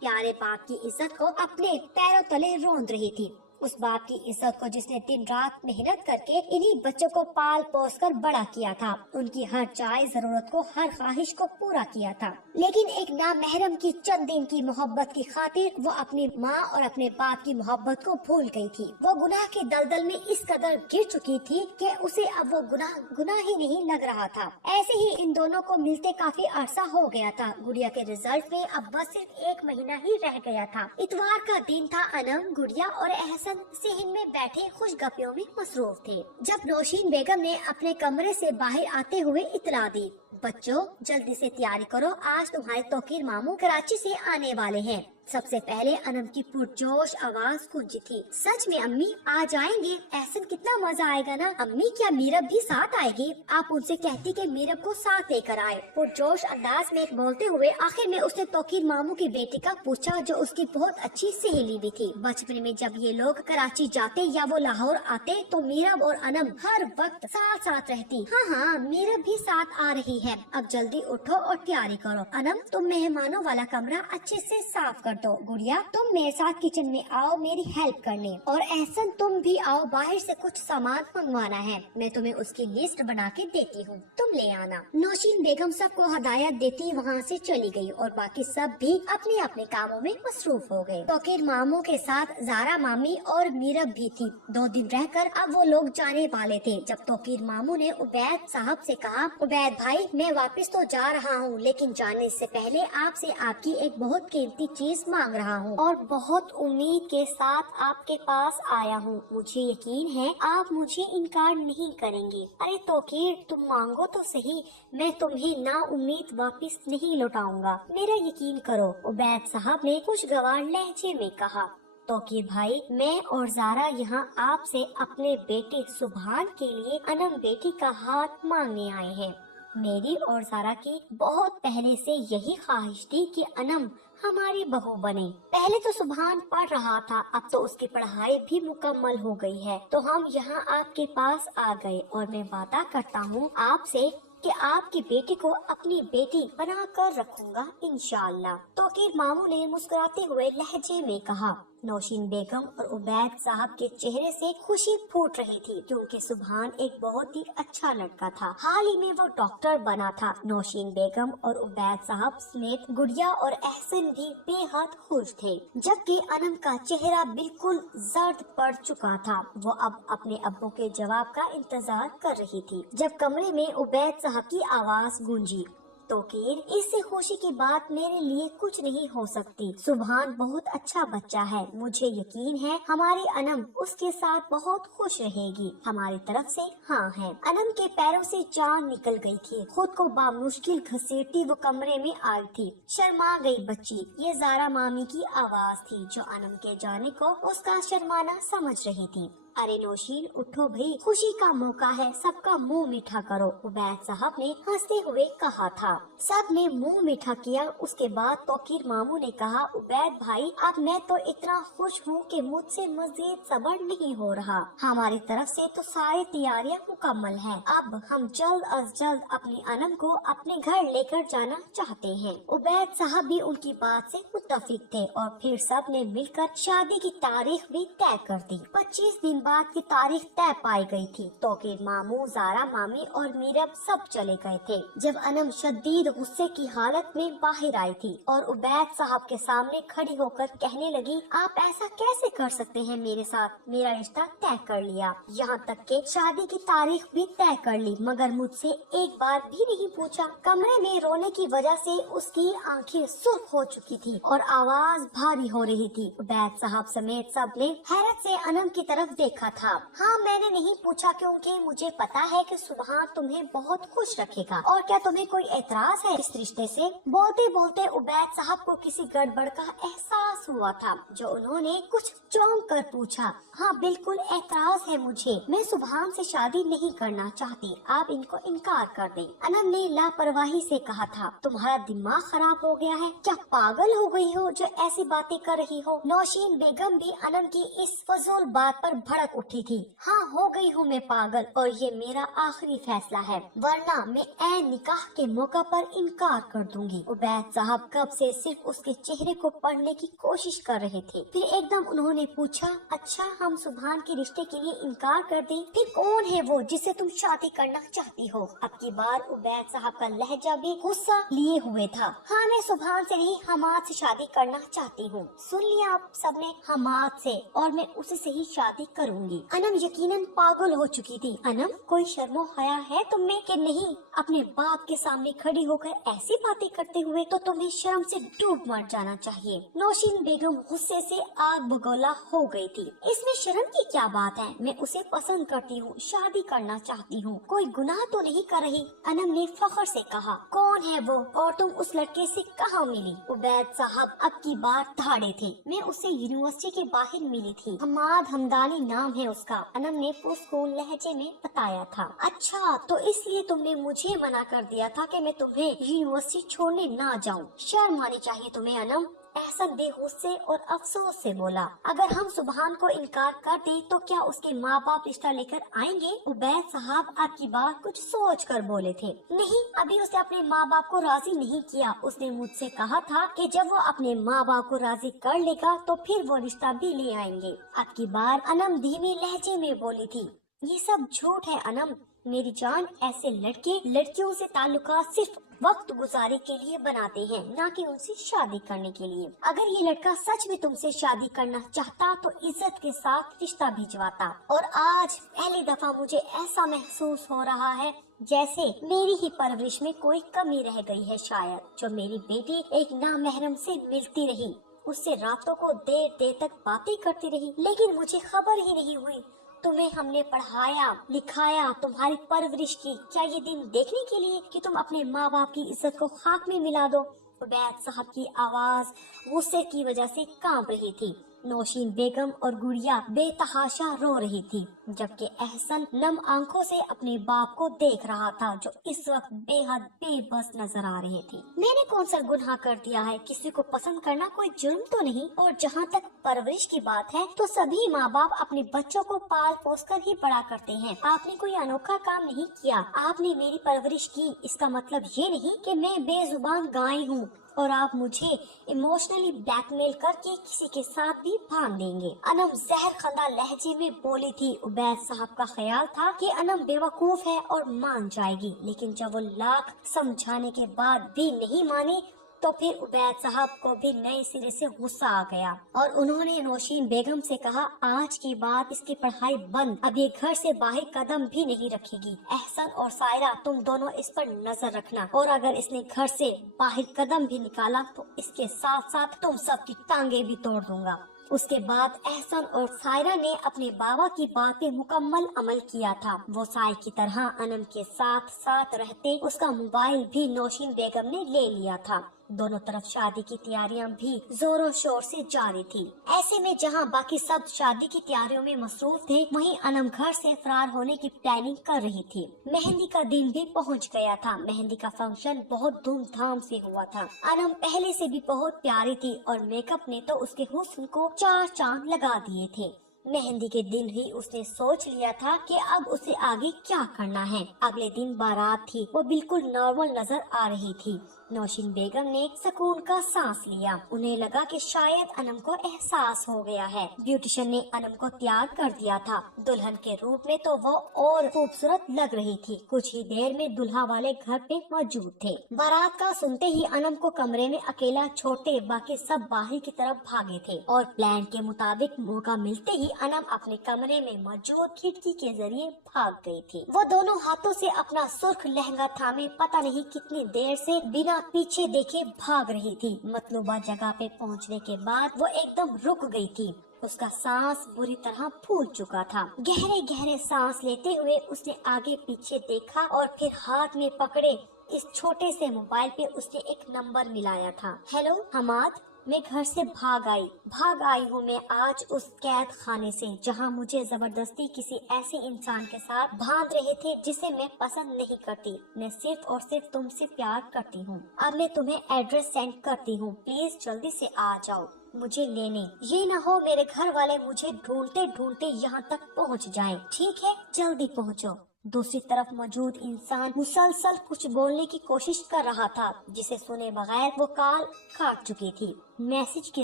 प्यारे बाप की इज्जत को अपने पैरों तले रौंद रही थी। उस बाप की इज्जत को जिसने दिन रात मेहनत करके इन्हीं बच्चों को पाल पोस कर बड़ा किया था, उनकी हर जायज जरूरत को, हर ख्वाहिश को पूरा किया था। लेकिन एक नामहरम की चंद दिन की मोहब्बत की खातिर वो अपनी माँ और अपने बाप की मोहब्बत को भूल गई थी। वो गुनाह के दलदल में इस कदर गिर चुकी थी कि उसे अब वो गुनाह ही नहीं लग रहा था। ऐसे ही इन दोनों को मिलते काफी अरसा हो गया था। गुड़िया के रिजल्ट में अब बस सिर्फ 1 महीना ही रह गया था। इतवार का दिन था। अनम, गुड़िया और एहसन सेहन में बैठे खुशगपियों में मसरूफ थे जब नौशीन बेगम ने अपने कमरे से बाहर आते हुए इतला दी। बच्चों, जल्दी से तैयारी करो, आज तुम्हारे तोकीर मामू कराची से आने वाले हैं। सबसे पहले अनम की पुरजोश आवाज गूंजी थी। सच में अम्मी आ जाएंगे? एहसन, कितना मजा आएगा ना। अम्मी, क्या मीरब भी साथ आएगी? आप उनसे कहती कि मीरब को साथ लेकर आए। पुरजोश अंदाज में बोलते हुए आखिर में उसने तोकीर मामू की बेटी का पूछा, जो उसकी बहुत अच्छी सहेली भी थी। बचपन में जब ये लोग कराची जाते या वो लाहौर आते तो मीरब और अनम हर वक्त साथ साथ रहती। हाँ, मीरब भी साथ आ रही है। अब जल्दी उठो और तैयारी करो। अनम, तुम मेहमानों वाला कमरा अच्छे से साफ कर दो। गुड़िया, तुम मेरे साथ किचन में आओ मेरी हेल्प करने। और एहसन, तुम भी आओ, बाहर से कुछ सामान मंगवाना है। मैं तुम्हें उसकी लिस्ट बना के देती हूँ, तुम ले आना। नौशीन बेगम सबको हदायत देती वहाँ से चली गई और बाकी सब भी अपने अपने कामों में मसरूफ हो गए। तोकीर मामू के साथ जारा मामी और मीरब भी थी। 2 दिन रहकर अब वो लोग जाने वाले थे जब तोकीर मामू ने उबैद साहब से कहा, उबैद भाई, मैं वापस तो जा रहा हूँ, लेकिन जाने से पहले आपसे आपकी एक बहुत कीमती चीज मांग रहा हूँ और बहुत उम्मीद के साथ आपके पास आया हूँ। मुझे यकीन है आप मुझे इनकार नहीं करेंगे। अरे तोकीर, तुम मांगो तो सही, मैं तुम्हें ना उम्मीद वापस नहीं लौटाऊंगा, मेरा यकीन करो, उबैद साहब ने खुशगवार लहजे में कहा। तोकीर भाई, मैं और जारा यहाँ आपसे अपने बेटे सुभान के लिए अनम बेटी का हाथ मांगने आए हैं। मेरी और जारा की बहुत पहले से यही ख्वाहिश थी कि अनम हमारी बहू बने। पहले तो सुभान पढ़ रहा था, अब तो उसकी पढ़ाई भी मुकम्मल हो गई है, तो हम यहाँ आपके पास आ गए और मैं वादा करता हूँ आपसे कि आपकी बेटी को अपनी बेटी बना कर रखूंगा इंशाअल्लाह। तोकीर मामू ने मुस्कुराते हुए लहजे में कहा। नौशीन बेगम और उबैद साहब के चेहरे से खुशी फूट रही थी, क्योंकि सुभान एक बहुत ही अच्छा लड़का था। हाल ही में वो डॉक्टर बना था। नौशीन बेगम और उबैद साहब समेत गुड़िया और एहसन भी बेहद खुश थे, जबकि अनम का चेहरा बिल्कुल जर्द पड़ चुका था। वो अब अपने अब्बू के जवाब का इंतजार कर रही थी, जब कमरे में उबैद साहब की आवाज गूंजी, तोकीर, इससे खुशी की बात मेरे लिए कुछ नहीं हो सकती। सुभान बहुत अच्छा बच्चा है, मुझे यकीन है हमारी अनम उसके साथ बहुत खुश रहेगी। हमारी तरफ से हाँ है। अनम के पैरों से जान निकल गई थी। खुद को बामुश्किल घसीटती वो कमरे में आई थी। शर्मा गई बच्ची। ये ज़ारा मामी की आवाज थी, जो अनम के जाने को उसका शर्माना समझ रही थी। अरे नौशीन, उठो भाई, खुशी का मौका है, सबका मुंह मीठा करो, उबैद साहब ने हंसते हुए कहा था। सब ने मुंह मीठा किया। उसके बाद तोकीर मामू ने कहा, उबैद भाई, अब मैं तो इतना खुश हूँ कि मुझसे मजीद सब्र नहीं हो रहा। हमारी तरफ से तो सारी तैयारियां मुकम्मल हैं। अब हम जल्द अज जल्द अपनी अनम को अपने घर लेकर जाना चाहते हैं। उबैद साहब भी उनकी बात से मुत्तफिक थे और फिर सब ने मिलकर शादी की तारीख भी तय कर दी। 25 दिन बाद की तारीख तय पाई गई थी। तोकीर मामू, ज़ारा मामी और मीरब सब चले गए थे। जब अनम शदीद गुस्से की हालत में बाहर आई थी और उबैद साहब के सामने खड़ी होकर कहने लगी, आप ऐसा कैसे कर सकते हैं मेरे साथ? मेरा रिश्ता तय कर लिया, यहाँ तक के शादी की तारीख भी तय कर ली, मगर मुझसे एक बार भी नहीं पूछा। कमरे में रोने की वजह से उसकी आंखें सुर्ख हो चुकी थी और आवाज भारी हो रही थी। उबैद साहब समेत सब ने हैरत से अनम की तरफ देखा था। हाँ, मैंने नहीं पूछा क्योंकि मुझे पता है कि सुभान तुम्हें बहुत खुश रखेगा। और क्या तुम्हें कोई एतराज है इस रिश्ते से? बोलते बोलते उबैद साहब को किसी गड़बड़ का एहसास हुआ था, जो उन्होंने कुछ चौंक कर पूछा। हाँ, बिल्कुल एतराज है मुझे। मैं सुभान से शादी नहीं करना चाहती, आप इनको इनकार कर दें। अनम ने लापरवाही से कहा था। तुम्हारा दिमाग खराब हो गया है क्या? पागल हो गई हो जो ऐसी बातें कर रही हो? नौशीन बेगम भी अनम की इस फजूल बात पर भड़क उठी थी। हाँ, हो गई हूँ मैं पागल, और ये मेरा आखिरी फैसला है, वरना मैं ऐन निकाह के मौका पर इनकार कर दूंगी। उबैद साहब कब से सिर्फ उसके चेहरे को पढ़ने की कोशिश कर रहे थे। फिर एकदम उन्होंने पूछा, अच्छा, हम सुभान के रिश्ते के लिए इनकार कर दें? फिर कौन है वो जिसे तुम शादी करना चाहती हो? अब की बार उबैद साहब का लहजा भी गुस्सा लिए हुए था। हाँ, मैं सुभान से नहीं, हमाद से शादी करना चाहती हूँ। सुन लिया आप सबने, हमाद से, और मैं उसी से ही शादी करूंगी। अनम यकीनन पागल हो चुकी थी। अनम, कोई शर्मो हया है तुम में कि नहीं? अपने बाप के सामने खड़ी होकर ऐसी बातें करते हुए तो तुम्हें शर्म से डूब मर जाना चाहिए। नौशीन बेगम गुस्से से आग बगोला हो गई थी। इसमें शर्म की क्या बात है? मैं उसे पसंद करती हूँ, शादी करना चाहती हूँ, कोई गुनाह तो नहीं कर रही। अनम ने फख्र से कहा। कौन है वो, और तुम उस लड़के से कहाँ मिली? उबैद साहब अब की बार धाड़े थे। मैं उसे यूनिवर्सिटी के बाहर मिली थी, हमाद हमदानी नाम है उसका, अनम ने पुरस्कून लहजे में बताया था। अच्छा, तो इसलिए तुमने मुझे मना कर दिया था कि मैं तुम्हें यूनिवर्सिटी छोड़ने ना जाऊं। शर्म आनी चाहिए तुम्हें अनम। एहसन बेगुस्से और अफसोस से बोला। अगर हम सुभान को इनकार कर दें तो क्या उसके माँ बाप रिश्ता लेकर आएंगे? उबैद साहब आपकी बात कुछ सोच कर बोले थे। नहीं, अभी उसने अपने माँ बाप को राजी नहीं किया। उसने मुझसे कहा था कि जब वो अपने माँ बाप को राजी कर लेगा तो फिर वो रिश्ता भी ले आएंगे। आपकी बार अनम धीमे लहजे में बोली थी। ये सब झूठ है अनम मेरी जान। ऐसे लड़के लड़कियों से ताल्लुकात सिर्फ वक्त गुजारे के लिए बनाते हैं, ना कि उनसे शादी करने के लिए। अगर ये लड़का सच में तुमसे शादी करना चाहता तो इज्जत के साथ रिश्ता भिजवाता। और आज पहली दफा मुझे ऐसा महसूस हो रहा है जैसे मेरी ही परवरिश में कोई कमी रह गई है शायद। जो मेरी बेटी एक नामहरम से मिलती रही, उससे रातों को देर देर तक बातें करती रही, लेकिन मुझे खबर ही नहीं हुई। तुम्हें हमने पढ़ाया लिखाया, तुम्हारी परवरिश की। क्या ये दिन देखने के लिए कि तुम अपने माँ बाप की इज्जत को खाक में मिला दो? उबैद साहब की आवाज गुस्से की वजह से कांप रही थी। नौशीन बेगम और गुड़िया बेतहाशा रो रही थी, जबकि एहसन नम आंखों से अपने बाप को देख रहा था, जो इस वक्त बेहद बेबस नजर आ रहे थे। मैंने कौन सा गुनाह कर दिया है? किसी को पसंद करना कोई जुर्म तो नहीं। और जहाँ तक परवरिश की बात है तो सभी माँ बाप अपने बच्चों को पाल पोस कर ही बड़ा करते हैं। आपने कोई अनोखा काम नहीं किया। आपने मेरी परवरिश की, इसका मतलब ये नहीं कि मैं बेजुबान गाय हूँ। और आप मुझे इमोशनली ब्लैकमेल करके किसी के साथ भी बांध देंगे। अनम जहर खंदा लहजे में बोली थी। उबैद साहब का ख्याल था कि अनम बेवकूफ है और मान जाएगी, लेकिन जब वो लाख समझाने के बाद भी नहीं मानी तो फिर उबैद साहब को भी नए सिरे से गुस्सा आ गया और उन्होंने नौशीन बेगम से कहा, आज की बात इसकी पढ़ाई बंद, अब ये घर से बाहर कदम भी नहीं रखेगी। एहसन और सायरा तुम दोनों इस पर नजर रखना, और अगर इसने घर से बाहर कदम भी निकाला तो इसके साथ साथ तुम सबकी टांगे भी तोड़ दूंगा। उसके बाद एहसन और सायरा ने अपने बाबा की बात पे मुकम्मल अमल किया था। वो साय की तरह अनम के साथ साथ रहते उसका मोबाइल भी नौशीन बेगम ने ले लिया था। दोनों तरफ शादी की तैयारियां भी जोरों शोर से जारी थी। ऐसे में जहां बाकी सब शादी की तैयारियों में मसरूफ थे, वहीं अनम घर से फरार होने की प्लानिंग कर रही थी। मेहंदी का दिन भी पहुंच गया था। मेहंदी का फंक्शन बहुत धूमधाम से हुआ था। अनम पहले से भी बहुत प्यारी थी और मेकअप ने तो उसके हुस्न को चार चांद लगा दिए थे। मेहंदी के दिन ही उसने सोच लिया था कि अब उसे आगे क्या करना है। अगले दिन बारात थी। वो बिल्कुल नॉर्मल नजर आ रही थी। नौशीन बेगम ने सुकून का सांस लिया। उन्हें लगा कि शायद अनम को एहसास हो गया है। ब्यूटिशियन ने अनम को तैयार कर दिया था। दुल्हन के रूप में तो वो और खूबसूरत लग रही थी। कुछ ही देर में दुल्हा वाले घर पे मौजूद थे। बारात का सुनते ही अनम को कमरे में अकेला छोड़ते बाकी सब बाहर की तरफ भागे थे और प्लान के मुताबिक मौका मिलते ही अनम अपने कमरे में मौजूद खिड़की के जरिए भाग गई थी। वो दोनों हाथों से अपना सुर्ख लहंगा थामे पता नहीं कितनी देर से बिना पीछे देखे भाग रही थी। मतलूबा जगह पे पहुंचने के बाद वो एकदम रुक गई थी। उसका सांस बुरी तरह फूल चुका था। गहरे गहरे सांस लेते हुए उसने आगे पीछे देखा और फिर हाथ में पकड़े इस छोटे से मोबाइल पे उसने एक नंबर मिलाया था। हेलो हमाद, मैं घर से भाग आई हूँ मैं आज उस कैद खाने से, जहाँ मुझे जबरदस्ती किसी ऐसे इंसान के साथ बांध रहे थे जिसे मैं पसंद नहीं करती। मैं सिर्फ और सिर्फ तुमसे प्यार करती हूँ। अब मैं तुम्हें एड्रेस सेंड करती हूँ, प्लीज जल्दी से आ जाओ मुझे लेने। ये न हो मेरे घर वाले मुझे ढूंढते ढूंढते यहाँ तक पहुँच जाएं। ठीक है, जल्दी पहुँचो। दूसरी तरफ मौजूद इंसान मुसलसल कुछ बोलने की कोशिश कर रहा था, जिसे सुने बगैर वो कॉल काट चुकी थी। मैसेज के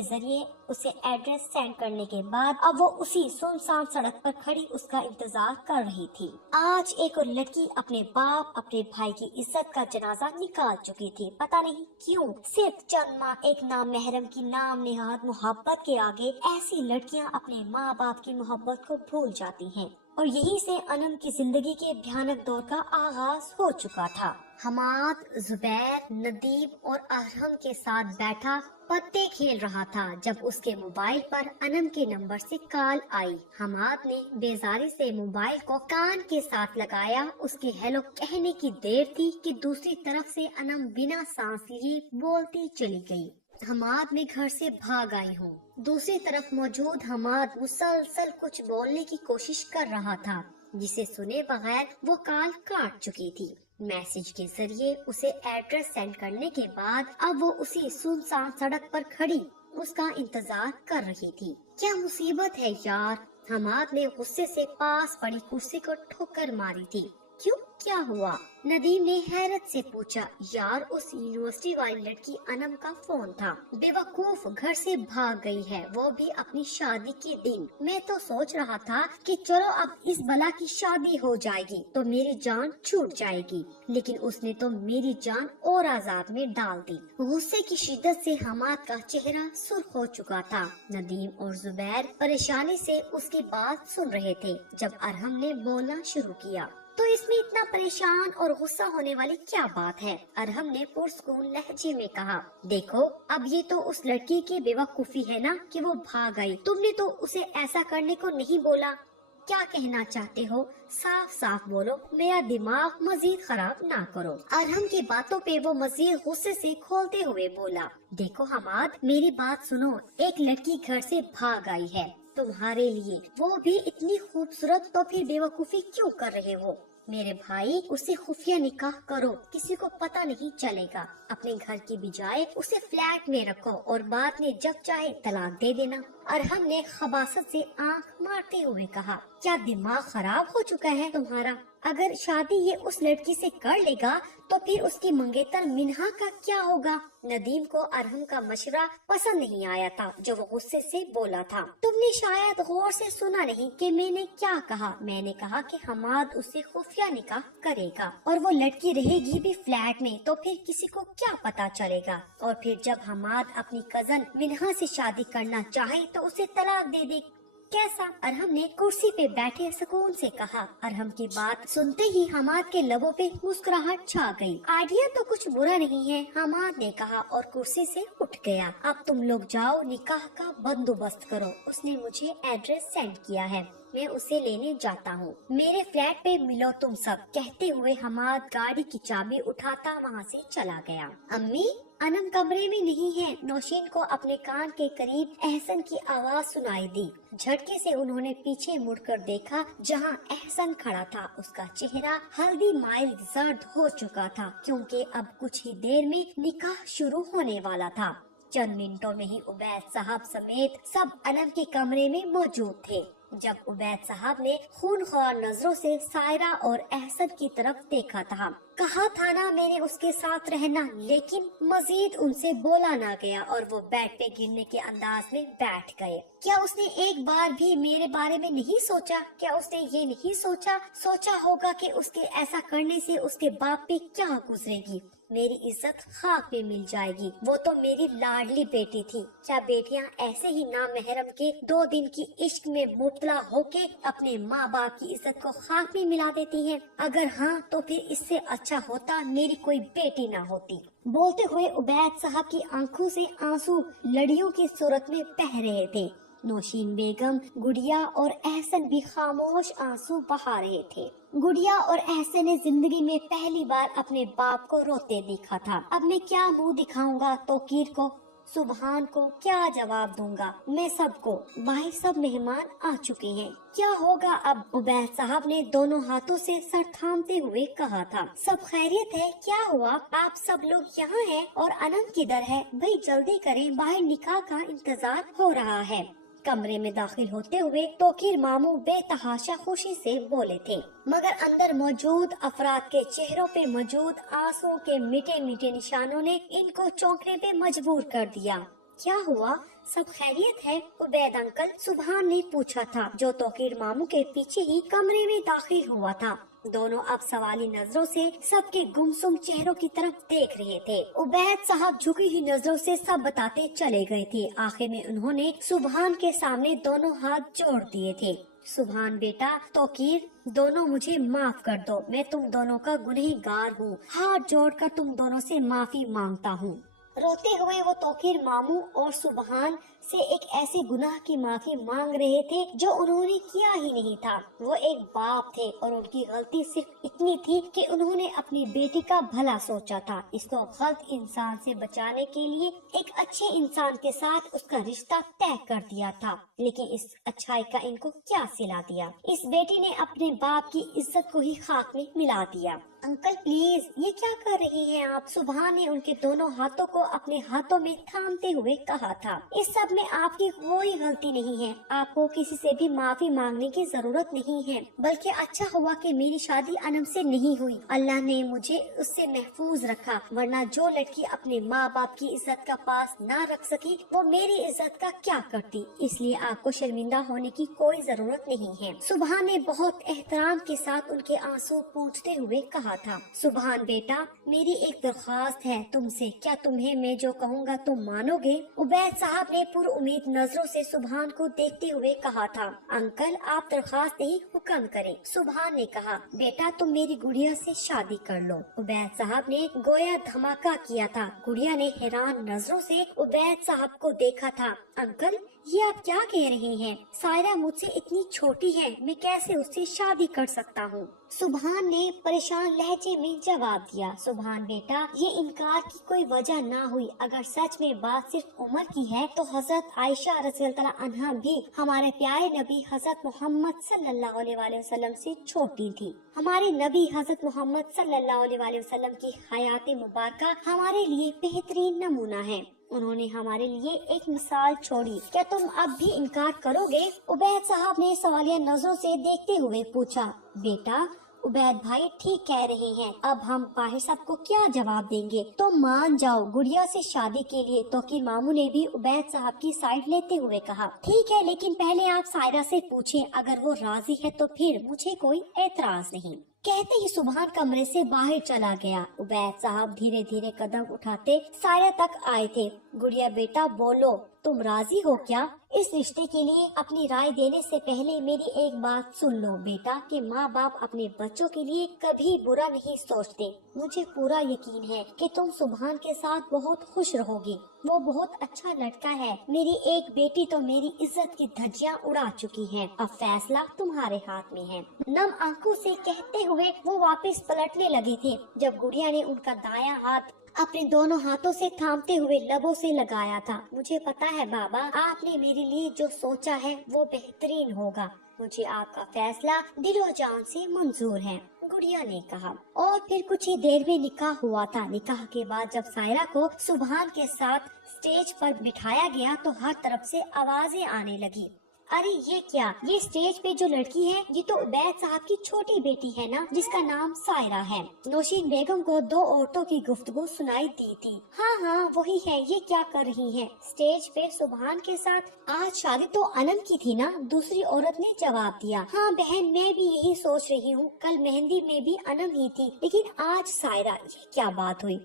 जरिए उसे एड्रेस सेंड करने के बाद अब वो उसी सुनसान सड़क पर खड़ी उसका इंतजार कर रही थी। आज एक और लड़की अपने बाप अपने भाई की इज्जत का जनाजा निकाल चुकी थी। पता नहीं क्यों सिर्फ चंद माह एक नाम महरम की नाम नेहाद मोहब्बत के आगे ऐसी लड़कियां अपने माँ बाप की मोहब्बत को भूल जाती हैं। और यहीं से अनम की जिंदगी के भयानक दौर का आगाज हो चुका था। हमाद, जुबैर, नदीम और अरहम के साथ बैठा पत्ते खेल रहा था जब उसके मोबाइल पर अनम के नंबर से कॉल आई। हमाद ने बेजारी से मोबाइल को कान के साथ लगाया। उसके हेलो कहने की देर थी कि दूसरी तरफ से अनम बिना सांस लिए बोलती चली गई। हमाद, मैं घर से भाग आई हूँ। दूसरी तरफ मौजूद हमाद मुसलसल कुछ बोलने की कोशिश कर रहा था, जिसे सुने बगैर वो कॉल काट चुकी थी। मैसेज के जरिए उसे एड्रेस सेंड करने के बाद अब वो उसी सुनसान सड़क पर खड़ी उसका इंतजार कर रही थी। क्या मुसीबत है यार, हमाद ने गुस्से से पास पड़ी कुर्सी को ठोकर मारी थी। क्यों, क्या हुआ? नदीम ने हैरत से पूछा। यार, उस यूनिवर्सिटी वाली लड़की अनम का फोन था। बेवकूफ घर से भाग गई है, वो भी अपनी शादी के दिन। मैं तो सोच रहा था कि चलो अब इस बला की शादी हो जाएगी तो मेरी जान छूट जाएगी, लेकिन उसने तो मेरी जान और आजाद में डाल दी। गुस्से की शिद्दत से हमाद का चेहरा सुर्ख हो चुका था। नदीम और जुबैर परेशानी से उसकी बात सुन रहे थे जब अरहम ने बोलना शुरू किया। तो इसमें इतना परेशान और गुस्सा होने वाली क्या बात है? अरहम ने पुरस्कून लहजे में कहा। देखो, अब ये तो उस लड़की की बेवकूफी है ना कि वो भाग गई। तुमने तो उसे ऐसा करने को नहीं बोला। क्या कहना चाहते हो? साफ साफ बोलो, मेरा दिमाग मजीद खराब ना करो। अरहम की बातों पे वो मजीद गुस्से से खोलते हुए बोला। देखो हमाद, मेरी बात सुनो। एक लड़की घर से भाग आई है तुम्हारे लिए, वो भी इतनी खूबसूरत, तो फिर बेवकूफी क्यों कर रहे हो? मेरे भाई, उसे खुफिया निकाह करो, किसी को पता नहीं चलेगा। अपने घर की बजाय उसे फ्लैट में रखो और बाद में जब चाहे तलाक दे देना। अरहम ने खबासत से आंख मारते हुए कहा। क्या दिमाग खराब हो चुका है तुम्हारा? اگر شادی یہ اس لڑکی سے کر لے گا تو پھر اس کی منگیتر منہا کا کیا ہوگا؟ ندیم کو ارحم کا مشورہ پسند نہیں آیا تھا جو وہ غصے سے بولا تھا۔ تم نے شاید غور سے سنا نہیں کہ میں نے کیا کہا۔ میں نے کہا کہ حماد اس سے خفیہ نکاح کرے گا اور وہ لڑکی رہے گی بھی فلیٹ میں، تو پھر کسی کو کیا پتا چلے گا؟ اور پھر جب حماد اپنی کزن منہا سے شادی کرنا چاہے تو اسے طلاق دے دے۔ کیسا؟ ارحم نے کرسی پہ بیٹھے سکون سے کہا۔ ارحم کی بات سنتے ہی حماد کے لبوں پہ مسکراہٹ چھا گئی۔ آئیڈیا تو کچھ برا نہیں ہے، حماد نے کہا اور کرسی سے اٹھ گیا۔ اب تم لوگ جاؤ، نکاح کا بندوبست کرو۔ اس نے مجھے ایڈریس سینڈ کیا ہے، میں اسے لینے جاتا ہوں۔ میرے فلیٹ پہ ملو تم سب، کہتے ہوئے حماد گاڑی کی چابی اٹھاتا وہاں سے چلا گیا۔ امی، انم کمرے میں نہیں ہے۔ نوشین کو اپنے کان کے قریب احسن کی آواز سنائی دی۔ جھٹکے سے انہوں نے پیچھے مڑ کر دیکھا جہاں احسن کھڑا تھا۔ اس کا چہرہ ہلدی مائل زرد ہو چکا تھا کیونکہ اب کچھ ہی دیر میں نکاح شروع ہونے والا تھا۔ چند منٹوں میں ہی عبید صاحب سمیت سب انم کے کمرے میں موجود تھے۔ جب عبید صاحب نے خونخوار نظروں سے سائرہ اور احسن کی طرف دیکھا تھا، کہا تھا نا میں نے اس کے ساتھ رہنا، لیکن مزید ان سے بولا نہ گیا اور وہ بیڈ پہ گرنے کے انداز میں بیٹھ گئے۔ کیا اس نے ایک بار بھی میرے بارے میں نہیں سوچا؟ کیا اس نے یہ نہیں سوچا ہوگا کہ اس کے ایسا کرنے سے اس کے باپ پہ کیا گزرے گی؟ میری عزت خاک پہ مل جائے گی۔ وہ تو میری لاڈلی بیٹی تھی۔ کیا بیٹیاں ایسے ہی نامحرم کے 2 دن کی عشق میں مبتلا ہو کے اپنے ماں باپ کی عزت کو خاک میں ملا دیتی ہیں؟ اگر ہاں تو پھر اس سے اچھا ہوتا میری کوئی بیٹی نہ ہوتی۔ بولتے ہوئے عبید صاحب کی آنکھوں سے آنسو لڑیوں کی صورت میں بہہ رہے تھے۔ نوشین بیگم، گڑیا اور احسن بھی خاموش آنسو بہا رہے تھے۔ گڑیا اور احسن نے زندگی میں پہلی بار اپنے باپ کو روتے دیکھا تھا۔ اب میں کیا منہ دکھاؤں گا توقیر کو، سبحان کو کیا جواب دوں گا میں سب کو؟ بھائی سب مہمان آ چکے ہیں، کیا ہوگا اب؟ عبید صاحب نے دونوں ہاتھوں سے سر تھامتے ہوئے کہا تھا۔ سب خیریت ہے؟ کیا ہوا؟ آپ سب لوگ یہاں ہیں اور انم کدھر ہے؟ بھائی جلدی کریں، باہر نکاح کا انتظار ہو رہا ہے۔ کمرے میں داخل ہوتے ہوئے توقیر ماموں بے تحاشا خوشی سے بولے تھے، مگر اندر موجود افراد کے چہروں پہ موجود آنسو کے میٹھے میٹھے نشانوں نے ان کو چونکنے پہ مجبور کر دیا۔ کیا ہوا؟ سب خیریت ہے؟ عبید انکل، سبحان نے پوچھا تھا جو توقیر ماموں کے پیچھے ہی کمرے میں داخل ہوا تھا۔ دونوں اب سوالی نظروں سے سب کے گمسم چہروں کی طرف دیکھ رہے تھے۔ عبید صاحب جھکی ہوئی نظروں سے سب بتاتے چلے گئے تھے۔ آخر میں انہوں نے سبحان کے سامنے دونوں ہاتھ جوڑ دیے تھے۔ سبحان بیٹا، توقیر، دونوں مجھے معاف کر دو، میں تم دونوں کا گنہگار ہوں، ہاتھ جوڑ کر تم دونوں سے معافی مانگتا ہوں۔ روتے ہوئے وہ توقیر ماموں اور سبحان سے ایک ایسے گناہ کی معافی مانگ رہے تھے جو انہوں نے کیا ہی نہیں تھا۔ وہ ایک باپ تھے اور ان کی غلطی صرف اتنی تھی کہ انہوں نے اپنی بیٹی کا بھلا سوچا تھا۔ اس کو غلط انسان سے بچانے کے لیے ایک اچھے انسان کے ساتھ اس کا رشتہ طے کر دیا تھا، لیکن اس اچھائی کا ان کو کیا صلہ دیا؟ اس بیٹی نے اپنے باپ کی عزت کو ہی خاک میں ملا دیا۔ انکل پلیز، یہ کیا کر رہی ہیں آپ؟ سبحان نے ان کے دونوں ہاتھوں کو اپنے ہاتھوں میں تھامتے ہوئے کہا تھا۔ اس سب میں آپ کی کوئی غلطی نہیں ہے، آپ کو کسی سے بھی معافی مانگنے کی ضرورت نہیں ہے، بلکہ اچھا ہوا کہ میری شادی انم سے نہیں ہوئی۔ اللہ نے مجھے اس سے محفوظ رکھا، ورنہ جو لڑکی اپنے ماں باپ کی عزت کا پاس نہ رکھ سکی وہ میری عزت کا کیا کرتی؟ اس لیے آپ کو شرمندہ ہونے کی کوئی ضرورت نہیں ہے۔ سبحان نے بہت احترام کے ساتھ ان کے آنسو پوچھتے ہوئے کہا تھا۔ سبحان بیٹا، میری ایک درخواست ہے تم سے، کیا تمہیں میں جو کہوں گا تم مانو گے؟ عبید صاحب نے پر امید نظروں سے سبحان کو دیکھتے ہوئے کہا تھا۔ انکل، آپ درخواست نہیں حکم کریں۔ سبحان نے کہا، بیٹا تم میری گڑیا سے شادی کر لو۔ عبید صاحب نے گویا دھماکہ کیا تھا۔ گڑیا نے حیران نظروں سے عبید صاحب کو دیکھا تھا۔ انکل، یہ آپ کیا کہہ رہے ہیں؟ سائرہ مجھ سے اتنی چھوٹی ہے، میں کیسے اس سے شادی کر سکتا ہوں؟ سبحان نے پریشان لہجے میں جواب دیا۔ سبحان بیٹا، یہ انکار کی کوئی وجہ نہ ہوئی، اگر سچ میں بات صرف عمر کی ہے تو حضرت عائشہ رضی اللہ عنہا بھی ہمارے پیارے نبی حضرت محمد صلی اللہ علیہ وآلہ وسلم سے چھوٹی تھی۔ ہمارے نبی حضرت محمد صلی اللہ علیہ وآلہ وسلم کی حیات مبارکہ ہمارے لیے بہترین نمونہ ہے، انہوں نے ہمارے لیے ایک مثال چھوڑی، کیا تم اب بھی انکار کرو گے؟ عبید صاحب نے سوالیہ نظروں سے دیکھتے ہوئے پوچھا۔ بیٹا، उबैद भाई ठीक कह रहे हैं, अब हम बाहिर साहब को क्या जवाब देंगे? तो मान जाओ गुड़िया से शादी के लिए। तौकीर मामू ने भी उबैद साहब की साइड लेते हुए कहा, ठीक है, लेकिन पहले आप सायरा से पूछें, अगर वो राजी है तो फिर मुझे कोई एतराज नहीं। कहते ही सुभान कमरे से बाहर चला गया। उबैद साहब धीरे धीरे कदम उठाते सायरा तक आए थे। गुड़िया बेटा बोलो, तुम राजी हो क्या? इस रिश्ते के लिए अपनी राय देने से पहले मेरी एक बात सुन लो बेटा, कि माँ बाप अपने बच्चों के लिए कभी बुरा नहीं सोचते। मुझे पूरा यकीन है कि तुम सुभान के साथ बहुत खुश रहोगी। वो बहुत अच्छा लड़का है। मेरी एक बेटी तो मेरी इज्जत की धज्जियां उड़ा चुकी है। अब फैसला तुम्हारे हाथ में है। नम आंखों से कहते हुए वो वापस पलटने लगे थे, जब गुड़िया ने उनका दायां हाथ अपने दोनों हाथों से थामते हुए लबों से लगाया था। मुझे पता है बाबा, आपने मेरे लिए जो सोचा है वो बेहतरीन होगा। मुझे आपका फैसला दिलो जान से मंजूर है, गुड़िया ने कहा। और फिर कुछ ही देर में निकाह हुआ था। निकाह के बाद जब सायरा को सुभान के साथ स्टेज पर बिठाया गया तो हर तरफ से आवाजें आने लगी, अरे ये क्या, ये स्टेज पे जो लड़की है ये तो उबैद साहब की छोटी बेटी है ना, जिसका नाम सायरा है। नौशीन बेगम को दो औरतों की गुफ्तगू सुनाई दी थी। हाँ हाँ वही है, ये क्या कर रही है स्टेज पे सुभान के साथ? आज शादी तो अनम की थी ना, दूसरी औरत ने जवाब दिया। हाँ बहन, मैं भी यही सोच रही हूँ, कल मेहंदी में भी अनम ही थी, लेकिन आज सायरा, ये क्या बात हुई?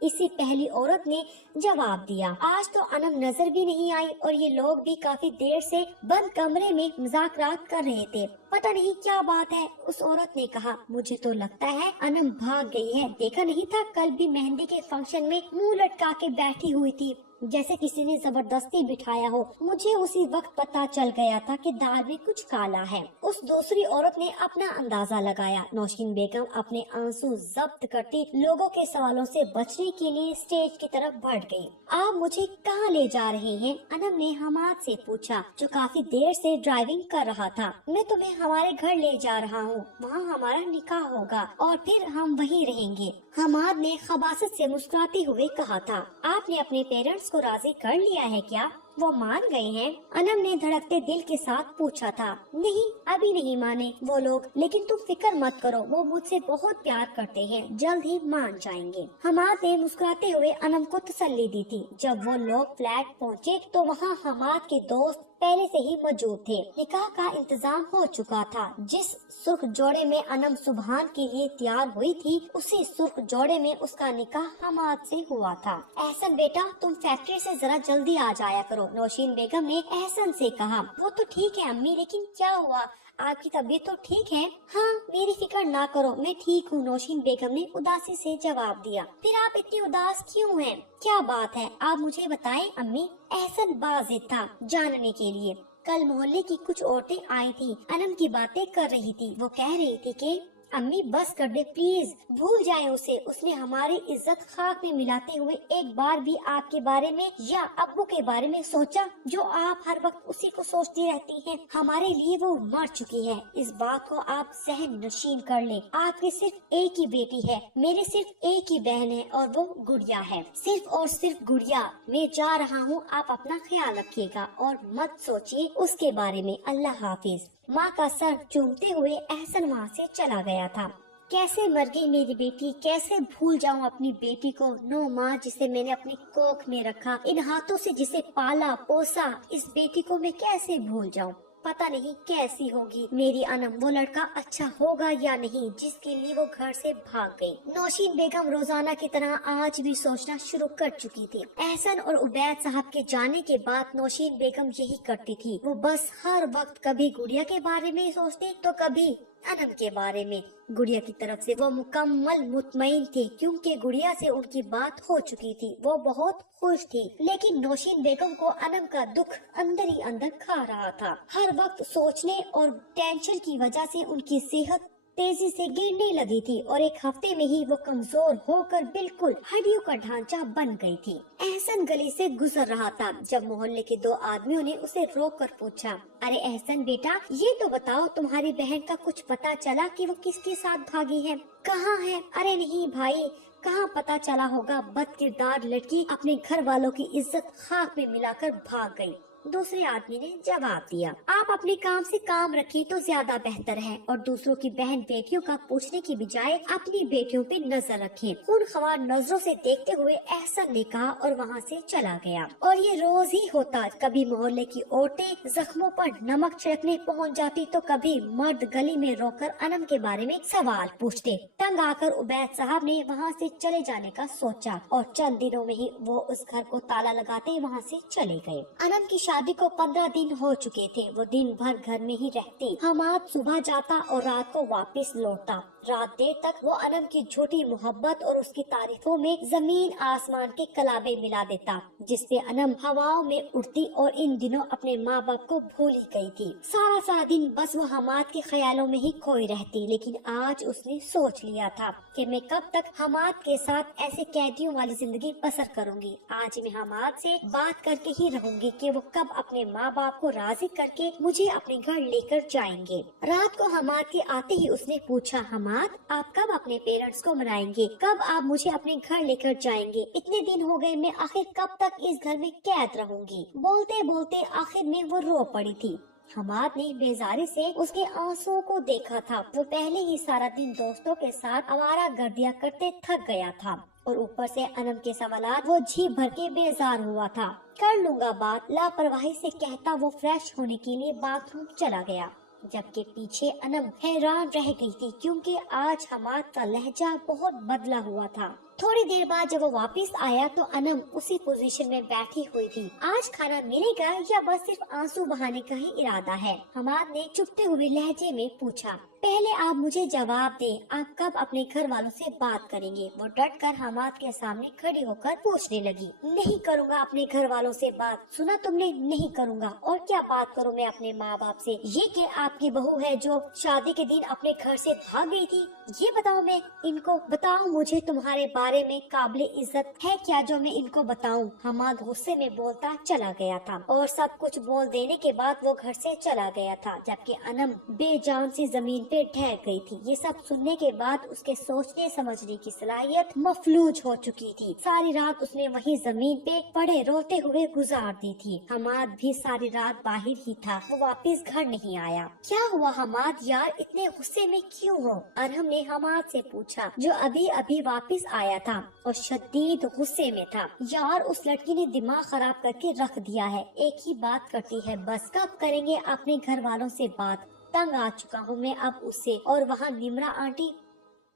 इसी पहली औरत ने जवाब दिया, आज तो अनम नजर भी नहीं आई और ये लोग भी काफी देर से बंद कमरे में मजाकरात कर रहे थे। पता नहीं क्या बात है। उस औरत ने कहा, मुझे तो लगता है अनम भाग गई है। देखा नहीं था कल भी मेहंदी के फंक्शन में मुंह लटका के बैठी हुई थी, जैसे किसी ने जबरदस्ती बिठाया हो। मुझे उसी वक्त पता चल गया था कि दाल में कुछ काला है। उस दूसरी औरत ने अपना अंदाजा लगाया। नौशीन बेगम अपने आंसू जब्त करती लोगों के सवालों से बचने के लिए स्टेज की तरफ बढ़ गई। आप मुझे कहाँ ले जा रहे हैं? अनम ने हमाद से पूछा, जो काफी देर से ड्राइविंग कर रहा था। मैं तुम्हें हमारे घर ले जा रहा हूँ, वहाँ हमारा निकाह होगा और फिर हम वहीं रहेंगे। हमाद ने खबासत से मुस्कुराते हुए कहा था, आपने अपने पेरेंट्स को राजी कर लिया है क्या? वो मान गए हैं? अनम ने धड़कते दिल के साथ पूछा था। नहीं, अभी नहीं माने वो लोग, लेकिन तुम फिक्र मत करो, वो मुझसे बहुत प्यार करते हैं, जल्द ही मान जाएंगे। हमाद ने मुस्कुराते हुए अनम को तसल्ली दी थी। जब वो लोग फ्लैट पहुँचे तो वहाँ हमाद के दोस्त पहले से ही मौजूद थे। निकाह का इंतजाम हो चुका था। जिस सुर्ख जोड़े में अनम सुभान के लिए तैयार हुई थी, उसी सुर्ख जोड़े में उसका निकाह हमाद से हुआ था। एहसन बेटा, तुम फैक्ट्री से जरा जल्दी आ जाया करो, नौशीन बेगम ने एहसन से कहा। वो तो ठीक है अम्मी, लेकिन क्या हुआ? आपकी तबीयत तो ठीक है? हाँ, मेरी फिक्र ना करो, मैं ठीक हूँ, नौशीन बेगम ने उदासी से जवाब दिया। फिर आप इतनी उदास क्यों हैं? क्या बात है, आप मुझे बताएं अम्मी। एहसन बाज़िद था जानने के लिए। कल मोहल्ले की कुछ औरतें आई थी, अनम की बातें कर रही थी। वो कह रही थी कि अम्मी बस कर दे प्लीज, भूल जाएं उसे। उसने हमारी इज्जत खाक में मिलाते हुए एक बार भी आपके बारे में या अब्बू के बारे में सोचा, जो आप हर वक्त उसी को सोचती रहती हैं। हमारे लिए वो मर चुकी है, इस बात को आप सहन नशीन कर लें। आपकी सिर्फ एक ही बेटी है, मेरी सिर्फ एक ही बहन है और वो गुड़िया है, सिर्फ और सिर्फ गुड़िया। मैं जा रहा हूँ, आप अपना ख्याल रखिएगा और मत सोचिए उसके बारे में। अल्लाह हाफिज। माँ का सर चूमते हुए एहसन वहाँ से चला गया था। कैसे मर गई मेरी बेटी, कैसे भूल जाऊं अपनी बेटी को। नो माँ, जिसे मैंने अपनी कोख में रखा, इन हाथों से जिसे पाला पोसा, इस बेटी को मैं कैसे भूल जाऊं। पता नहीं कैसी होगी मेरी अनम, वो लड़का अच्छा होगा या नहीं जिसके लिए वो घर से भाग गई। नौशीन बेगम रोजाना की तरह आज भी सोचना शुरू कर चुकी थी। एहसन और उबैद साहब के जाने के बाद नौशीन बेगम यही करती थी। वो बस हर वक्त कभी गुड़िया के बारे में सोचती तो कभी अनम के बारे में। गुड़िया की तरफ से वो मुकम्मल मुतमईन थी, क्योंकि गुड़िया से उनकी बात हो चुकी थी। वो बहुत खुश थी, लेकिन नौशीन बेगम को अनम का दुख अंदर ही अंदर खा रहा था। हर वक्त सोचने और टेंशन की वजह से उनकी सेहत तेजी से गिरने लगी थी और एक हफ्ते में ही वो कमजोर होकर बिल्कुल हड्डियों का ढांचा बन गई थी। एहसन गली से गुजर रहा था जब मोहल्ले के दो आदमियों ने उसे रोक कर पूछा, अरे एहसन बेटा, ये तो बताओ तुम्हारी बहन का कुछ पता चला कि वो किसके साथ भागी है? कहाँ है? अरे नहीं भाई, कहाँ पता चला होगा। बदकिरदार लड़की अपने घर वालों की इज्जत खाक में मिलाकर भाग गई। दूसरे आदमी ने जवाब दिया, आप अपने काम से काम रखें तो ज्यादा बेहतर है और दूसरों की बहन बेटियों का पूछने की बजाय अपनी बेटियों पे नजर रखें। खूनख्वार नजरों से देखते हुए एहसन ने कहा और वहाँ से चला गया। और ये रोज ही होता, कभी मोहल्ले की औरतें जख्मों पर नमक छिड़कने पहुँच जाती तो कभी मर्द गली में रोककर अनम के बारे में सवाल पूछते। तंग आकर उबैद साहब ने वहाँ से चले जाने का सोचा और चंद दिनों में ही वो उस घर को ताला लगाते वहाँ से चले गए। अनम की शादी को 15 दिन हो चुके थे। वो दिन भर घर में ही रहती। हमाद सुबह जाता और रात को वापस लौटता। रात देर तक वो अनम की झूठी मोहब्बत और उसकी तारीफों में जमीन आसमान के कलाबे मिला देता, जिससे अनम हवाओं में उड़ती और इन दिनों अपने माँ बाप को भूल ही गई थी। सारा दिन बस वो हमाद के ख्यालों में ही खोई रहती। लेकिन आज उसने सोच लिया था कि मैं कब तक हमाद के साथ ऐसे कैदियों वाली जिंदगी बसर करूंगी। आज मैं हमाद से बात करके ही रहूंगी कि वो कब अपने माँ बाप को राजी करके मुझे अपने घर लेकर जाएंगे। रात को हमाद के आते ही उसने पूछा, हमाद आप कब अपने पेरेंट्स को मनाएंगे? कब आप मुझे अपने घर लेकर जाएंगे? इतने दिन हो गए, मैं आखिर कब तक इस घर में कैद रहूंगी? बोलते बोलते आखिर में वो रो पड़ी थी। हमाद ने बेजारी से उसके आंसुओं को देखा था। वो पहले ही सारा दिन दोस्तों के साथ आवारा गर्दियां करते थक गया था और ऊपर से अनम के सवालात वो जी भर के बेजार हुआ था। कर लूंगा बात, लापरवाही से कहता वो फ्रेश होने के लिए बाथरूम चला गया, जबकि पीछे अनम हैरान रह गई थी क्योंकि आज हमाद का लहजा बहुत बदला हुआ था। थोड़ी देर बाद जब वो वापस आया तो अनम उसी पोजीशन में बैठी हुई थी। आज खाना मिलेगा या बस सिर्फ आंसू बहाने का ही इरादा है? हमाद ने चुपते हुए लहजे में पूछा। पहले आप मुझे जवाब दें, आप कब अपने घर वालों से बात करेंगे? वो डट कर हमाद के सामने खड़ी होकर पूछने लगी। नहीं करूँगा अपने घर वालों से बात, सुना तुमने? नहीं करूँगा। और क्या बात करूँ मैं अपने माँ बाप से? ये कि आपकी बहू है जो शादी के दिन अपने घर से भाग गई थी, ये बताओ मैं इनको? बताओ मुझे तुम्हारे बारे में काबिल इज्जत है क्या जो मैं इनको बताऊं? हमाद गुस्से में बोलता चला गया था और सब कुछ बोल देने के बाद वो घर से चला गया था, जबकि अनम बेजान सी जमीन पे ठहर गई थी। ये सब सुनने के बाद उसके सोचने समझने की सलाहियत मफलूज हो चुकी थी। सारी रात उसने वहीं जमीन पे पड़े रोते हुए गुजार दी थी। हमाद भी सारी रात बाहर ही था, वो वापस घर नहीं आया। क्या हुआ हमाद यार, इतने गुस्से में क्यों हो? अरहम ने हमाद से पूछा, जो अभी अभी वापस आया था और शदीद गुस्से में था। यार उस लड़की ने दिमाग खराब करके रख दिया है, एक ही बात करती है बस। कब करेंगे अपने घर वालों से बात? तंग आ चुका हूँ मैं अब उससे। और वहाँ निमरा आंटी,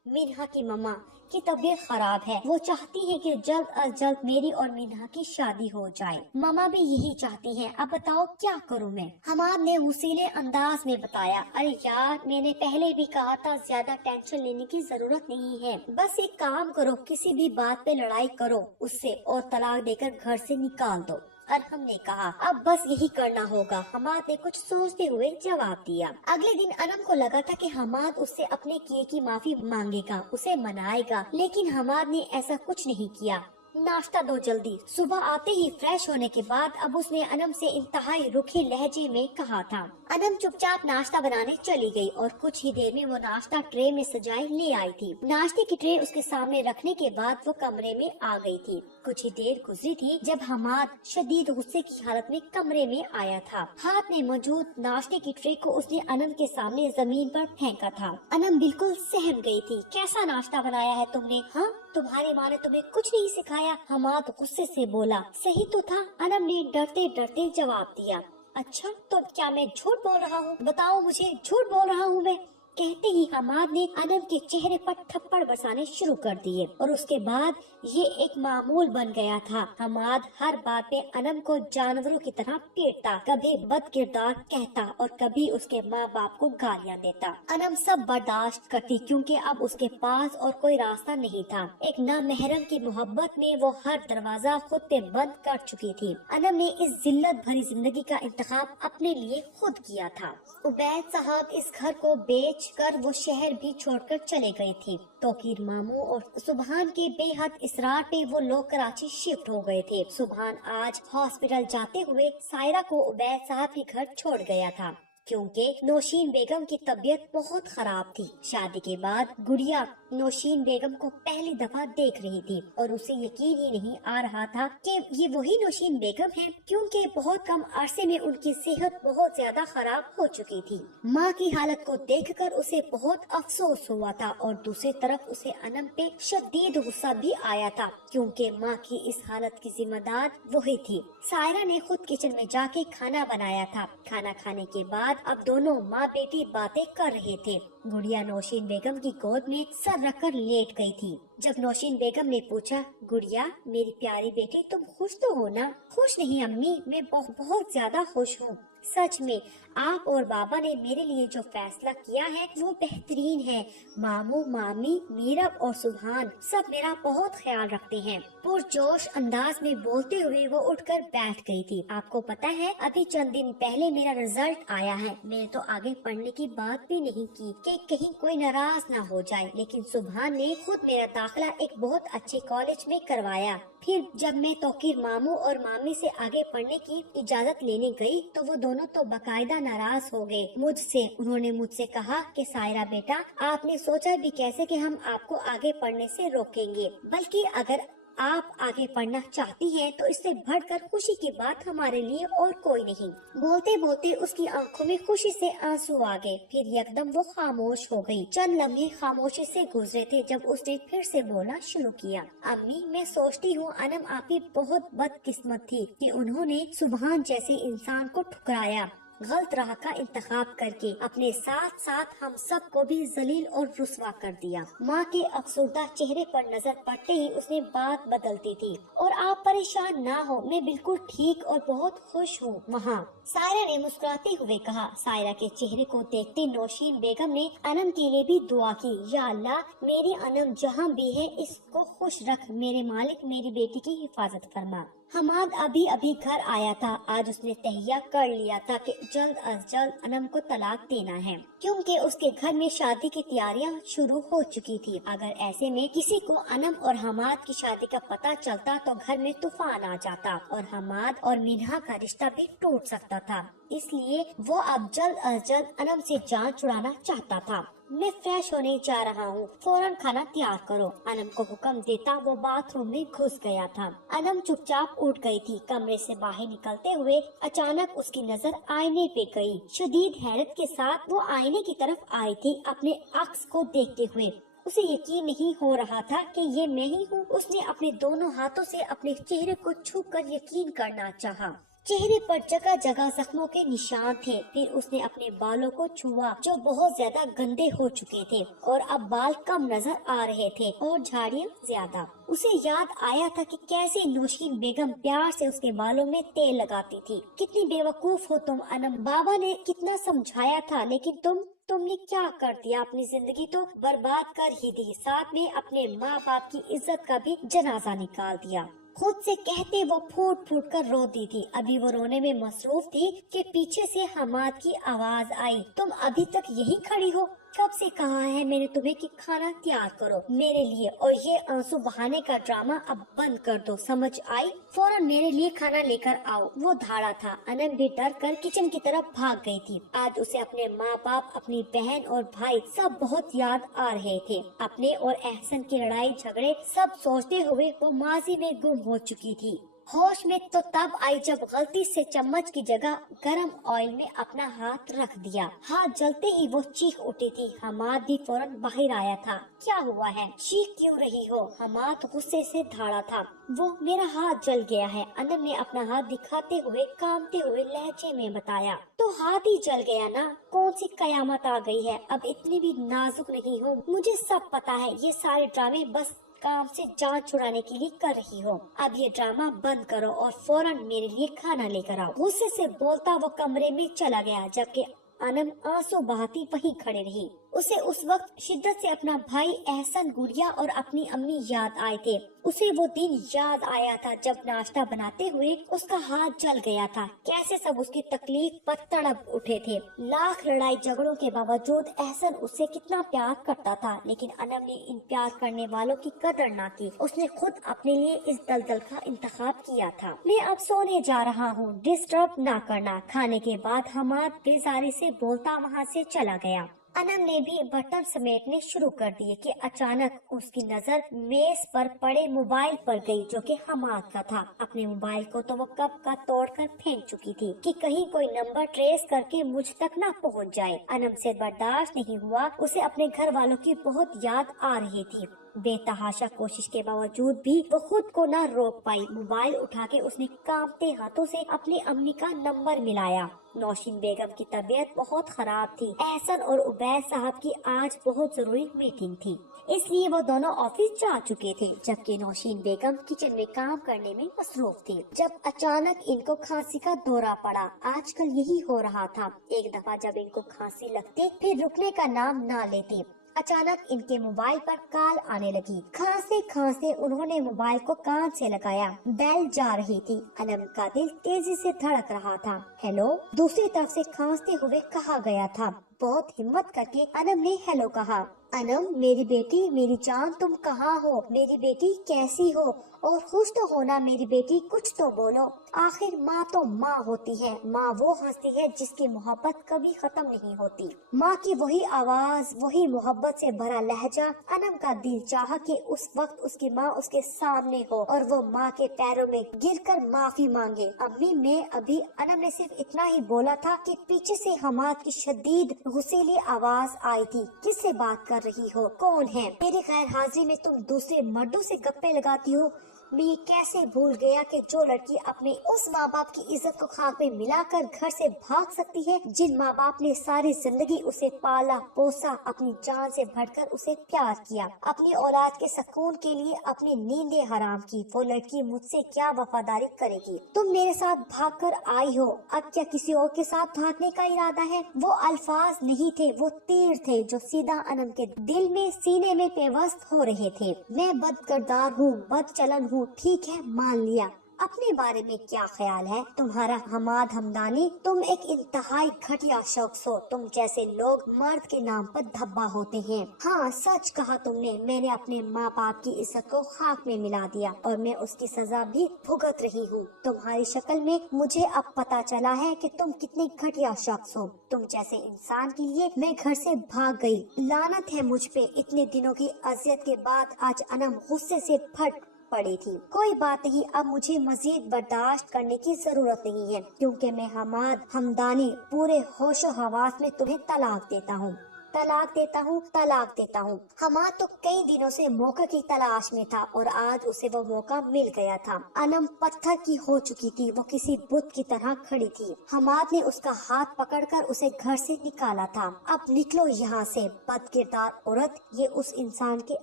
मीनहा की मम्मा की तबीयत खराब है। वो चाहती है कि जल्द अज जल्द मेरी और मीनहा की शादी हो जाए। मामा भी यही चाहती हैं। अब बताओ क्या करूँ मैं? हमाद ने उसीले अंदाज में बताया, अरे यार मैंने पहले भी कहा था ज्यादा टेंशन लेने की जरूरत नहीं है। बस एक काम करो, किसी भी बात पे लड़ाई करो उससे और तलाक देकर घर से निकाल दो। अरहम ने कहा, अब बस यही करना होगा। हमाद ने कुछ सोचते हुए जवाब दिया। अगले दिन अनम को लगा था कि हमाद उससे अपने किए की माफी मांगेगा, उसे मनाएगा, लेकिन हमाद ने ऐसा कुछ नहीं किया। नाश्ता दो जल्दी। सुबह आते ही फ्रेश होने के बाद अब उसने अनम से इंतहाई रुखे लहजे में कहा था। अनम चुपचाप नाश्ता बनाने चली गई और कुछ ही देर में वो नाश्ता ट्रे में सजाए ले आई थी। नाश्ते की ट्रे उसके सामने रखने के बाद वो कमरे में आ गई थी। कुछ ही देर गुजरी थी जब हमाद शदीद गुस्से की हालत में कमरे में आया था। हाथ में मौजूद नाश्ते की ट्रे को उसने अनम के सामने जमीन पर फेंका था। अनम बिल्कुल सहम गई थी। कैसा नाश्ता बनाया है तुमने? हाँ, तुम्हारी माँ ने तुम्हें कुछ नहीं सिखाया? हमाद गुस्से से बोला। सही तो था, अनम ने डरते डरते जवाब दिया। अच्छा तो क्या मैं झूठ बोल रहा हूँ? बताओ मुझे, झूठ बोल रहा हूँ मैं? कहते ही हमाद ने अनम के चेहरे पर थप्पड़ बरसाने शुरू कर दिए और उसके बाद ये एक मामूल बन गया था। हमाद हर बात पे अनम को जानवरों की तरह पीटता, कभी बद किरदार कहता और कभी उसके माँ बाप को गालियाँ देता। अनम सब बर्दाश्त करती क्योंकि अब उसके पास और कोई रास्ता नहीं था। एक नामहरम की मोहब्बत में वो हर दरवाजा खुद पे बंद कर चुकी थी। अनम ने इस जिल्लत भरी जिंदगी का इंतखाब अपने लिए खुद किया था। उबैद साहब इस घर को बेच कर वो शहर भी छोड़कर चले गए थे। तोकीर मामू और सुबहान के बेहद इसरार पे वो लोग कराची शिफ्ट हो गए थे। सुबहान आज हॉस्पिटल जाते हुए सायरा को उबैद साहब के घर छोड़ गया था। क्योंकि नौशीन बेगम की तबीयत बहुत खराब थी। शादी के बाद गुड़िया नौशीन बेगम को पहली दफा देख रही थी और उसे यकीन ही नहीं आ रहा था कि ये वही नौशीन बेगम है, क्योंकि बहुत कम अरसे में उनकी सेहत बहुत ज्यादा खराब हो चुकी थी। माँ की हालत को देखकर उसे बहुत अफसोस हुआ था और दूसरी तरफ उसे अनम पे शदीद गुस्सा भी आया था, क्योंकि माँ की इस हालत की जिम्मेदार वही थी। सायरा ने खुद किचन में जाके खाना बनाया था। खाना खाने के बाद अब दोनों माँ बेटी बातें कर रहे थे। गुड़िया नौशीन बेगम की गोद में सर रखकर लेट गई थी। जब नौशीन बेगम ने पूछा, गुड़िया मेरी प्यारी बेटी तुम खुश तो हो ना? खुश नहीं अम्मी, मैं बहुत ज्यादा खुश हूँ। सच में आप और बाबा ने मेरे लिए जो फैसला किया है वो बेहतरीन है। मामू, मामी, मीरब और सुभान सब मेरा बहुत ख्याल रखते हैं। पुरजोश अंदाज में बोलते हुए वो उठकर बैठ गई थी। आपको पता है अभी चंद दिन पहले मेरा रिजल्ट आया है। मैंने तो आगे पढ़ने की बात भी नहीं की कि कहीं कोई नाराज ना हो जाए, लेकिन सुभान ने खुद मेरा दाखिला एक बहुत अच्छे कॉलेज में करवाया। फिर जब मैं तौकीर मामू और मामी से आगे पढ़ने की इजाजत लेने गई तो वो दोनों तो बाकायदा नाराज हो गए मुझसे। उन्होंने मुझसे कहा कि सायरा बेटा, आपने सोचा भी कैसे कि हम आपको आगे पढ़ने से रोकेंगे, बल्कि अगर आप आगे पढ़ना चाहती हैं तो इससे बढ़कर खुशी की बात हमारे लिए और कोई नहीं। बोलते बोलते उसकी आंखों में खुशी से आंसू आ गए। फिर एकदम वो खामोश हो गई। चंद लम्हे खामोशी से गुजरे थे जब उसने फिर से बोलना शुरू किया। अम्मी, मैं सोचती हूँ अनम आपकी बहुत बदकिस्मत थी कि उन्होंने सुभान जैसे इंसान को ठुकराया, गलत राह का इंतखाब करके अपने साथ साथ हम सब को भी जलील और रुस्वा कर दिया। माँ के अफसरदा चेहरे पर नजर पड़ते ही उसने बात बदलती थी। और आप परेशान ना हो, मैं बिल्कुल ठीक और बहुत खुश हूँ वहाँ। सायरा ने मुस्कुराते हुए कहा। सायरा के चेहरे को देखते नौशीन बेगम ने अनम के लिए भी दुआ की। या अल्लाह, मेरी अनम जहाँ भी है इसको खुश रख। मेरे मालिक मेरी बेटी की हिफाजत फरमा। हमाद अभी अभी घर आया था। आज उसने तहिया कर लिया था कि जल्द अज जल्द अनम को तलाक देना है, क्योंकि उसके घर में शादी की तैयारियां शुरू हो चुकी थी। अगर ऐसे में किसी को अनम और हमाद की शादी का पता चलता तो घर में तूफान आ जाता और हमाद और मिन्हा का रिश्ता भी टूट सकता था। इसलिए वो अब जल्द अज जल्द अनम से जान छुड़ाना चाहता था। मैं फ्रेश होने जा रहा हूँ, फौरन खाना तैयार करो। अनम को हुक्म देता वो बाथरूम में घुस गया था। अनम चुपचाप उठ गई थी। कमरे से बाहर निकलते हुए अचानक उसकी नजर आईने पे गई। शदीद हैरत के साथ वो आईने की तरफ आई थी, अपने अक्स को देखते हुए। उसे यकीन नहीं हो रहा था कि ये मैं ही हूँ। उसने अपने दोनों हाथों से अपने चेहरे को छूकर यकीन करना चाहा। चेहरे पर जगह जगह जख्मों के निशान थे। फिर उसने अपने बालों को छुआ जो बहुत ज्यादा गंदे हो चुके थे और अब बाल कम नजर आ रहे थे और झाड़ियाँ ज्यादा। उसे याद आया था कि कैसे नौशीन बेगम प्यार से उसके बालों में तेल लगाती थी। कितनी बेवकूफ हो तुम अनम, बाबा ने कितना समझाया था, लेकिन तुमने क्या कर दिया? अपनी जिंदगी तो बर्बाद कर ही दी, साथ में अपने माँ बाप की इज्जत का भी जनाजा निकाल दिया। खुद से कहते वो फूट फूट कर रोती थी। अभी वो रोने में मसरूफ थी कि पीछे से हमाद की आवाज आई। तुम अभी तक यही खड़ी हो? कब से कहा है मैंने तुम्हें कि खाना तैयार करो मेरे लिए, और ये आंसू बहाने का ड्रामा अब बंद कर दो, समझ आई? फौरन मेरे लिए खाना लेकर आओ। वो धाड़ा था। अनम भी डर कर किचन की तरफ भाग गई थी। आज उसे अपने माँ बाप, अपनी बहन और भाई सब बहुत याद आ रहे थे। अपने और एहसन की लड़ाई झगड़े सब सोचते हुए वो माजी में गुम हो चुकी थी। होश में तो तब आई जब गलती से चम्मच की जगह गरम ऑयल में अपना हाथ रख दिया। हाथ जलते ही वो चीख उठी थी। हमाद भी फौरन बाहर आया था। क्या हुआ है, चीख क्यों रही हो? हमाद गुस्से से धाड़ा था। वो मेरा हाथ जल गया है, अनम ने अपना हाथ दिखाते हुए कांपते हुए लहजे में बताया। तो हाथ ही जल गया ना, कौन सी कयामत आ गई है? अब इतनी भी नाजुक नहीं हो, मुझे सब पता है। ये सारे ड्रामे बस काम से जान छुड़ाने के लिए कर रही हो। अब ये ड्रामा बंद करो और फौरन मेरे लिए खाना लेकर आओ। गुस्से से बोलता वो कमरे में चला गया, जबकि अनम आंसू बहाती वहीं खड़े रही। उसे उस वक्त शिद्दत से अपना भाई एहसन, गुड़िया और अपनी अम्मी याद आए थे। उसे वो दिन याद आया था जब नाश्ता बनाते हुए उसका हाथ जल गया था, कैसे सब उसकी तकलीफ पर तड़प उठे थे। लाख लड़ाई झगड़ों के बावजूद एहसन उससे कितना प्यार करता था, लेकिन अनम ने इन प्यार करने वालों की कदर ना की। उसने खुद अपने लिए इस दलदल का इंतखाब किया था। मैं अब सोने जा रहा हूँ, डिस्टर्ब ना करना। खाने के बाद हमाद बेजारी से बोलता वहाँ से चला गया। अनम ने भी बर्तन समेटने शुरू कर दिए कि अचानक उसकी नजर मेज पर पड़े मोबाइल पर गई, जो कि हमाद का था। अपने मोबाइल को तो वो कब का तोड़कर फेंक चुकी थी कि कहीं कोई नंबर ट्रेस करके मुझ तक ना पहुंच जाए। अनम से बर्दाश्त नहीं हुआ, उसे अपने घर वालों की बहुत याद आ रही थी। बेतहाशा कोशिश के बावजूद भी वो खुद को ना रोक पाई। मोबाइल उठा के उसने कांपते हाथों से अपनी अम्मी का नंबर मिलाया। नौशीन बेगम की तबीयत बहुत खराब थी। एहसन और उबैद साहब की आज बहुत जरूरी मीटिंग थी, इसलिए वो दोनों ऑफिस जा चुके थे, जबकि नौशीन बेगम किचन में काम करने में मसरूफ थी। जब अचानक इनको खांसी का दौरा पड़ा। आजकल यही हो रहा था, एक दफा जब इनको खांसी लगती फिर रुकने का नाम ना लेती। अचानक इनके मोबाइल पर कॉल आने लगी। खांसते खांसते उन्होंने मोबाइल को कान से लगाया। बेल जा रही थी। अनम का दिल तेजी से धड़क रहा था। हेलो, दूसरी तरफ से खांसते हुए कहा गया था। बहुत हिम्मत करके अनम ने हेलो कहा। अनम, मेरी बेटी, मेरी जान, तुम कहाँ हो? मेरी बेटी कैसी हो? और खुश तो होना मेरी बेटी, कुछ तो बोलो। आखिर माँ तो माँ होती है। माँ वो हस्ती है जिसकी मोहब्बत कभी खत्म नहीं होती। माँ की वही आवाज, वही मोहब्बत से भरा लहजा। अनम का दिल चाहा कि उस वक्त उसकी माँ उसके सामने हो और वो माँ के पैरों में गिरकर माफी मांगे। अम्मी, मैं अभी। अनम ने सिर्फ इतना ही बोला था कि पीछे से हमाद की शदीद गुस्सैली आवाज आई थी। किससे बात कर रही हो? कौन है? मेरी गैर हाजिरी में तुम दूसरे मर्दों से गप्पे लगाती हो? मैं कैसे भूल गया कि जो लड़की अपने उस माँ बाप की इज्जत को खाक में मिलाकर घर से भाग सकती है, जिन माँ बाप ने सारी जिंदगी उसे पाला पोसा, अपनी जान से बढ़कर उसे प्यार किया, अपनी औलाद के सुकून के लिए अपनी नींदें हराम की, वो लड़की मुझसे क्या वफादारी करेगी? तुम मेरे साथ भाग कर आई हो, अब क्या किसी और के साथ भागने का इरादा है? वो अल्फाज नहीं थे, वो तीर थे जो सीधा अनम के दिल में, सीने में पेवस्त हो रहे थे। मैं बदकिरदार हूँ, बदचलन हूँ, ठीक है, मान लिया। अपने बारे में क्या ख्याल है तुम्हारा हमाद हमदानी? तुम एक इंतहाई घटिया शख्स हो। तुम जैसे लोग मर्द के नाम पर धब्बा होते हैं। हाँ, सच कहा तुमने। मैंने अपने माँ बाप की इज्जत को खाक में मिला दिया और मैं उसकी सजा भी भुगत रही हूँ। तुम्हारी शक्ल में मुझे अब पता चला है कि तुम कितने घटिया शख्स हो। तुम जैसे इंसान के लिए मैं घर से भाग गई। लानत है मुझ पे। इतने दिनों की अजियत के बाद आज अनम गुस्से से फट पड़ी थी। कोई बात नहीं, अब मुझे मजीद बर्दाश्त करने की जरूरत नहीं है, क्योंकि मैं हमाद हमदानी पूरे होशो हवास में तुम्हें तलाक देता हूँ, तलाक देता हूँ, तलाक देता हूँ। हमाद तो कई दिनों से मौके की तलाश में था और आज उसे वो मौका मिल गया था। अनम पत्थर की हो चुकी थी, वो किसी बुत की तरह खड़ी थी। हमाद ने उसका हाथ पकड़कर उसे घर से निकाला था। अब निकलो यहाँ से, बदकिरदार औरत। ये उस इंसान के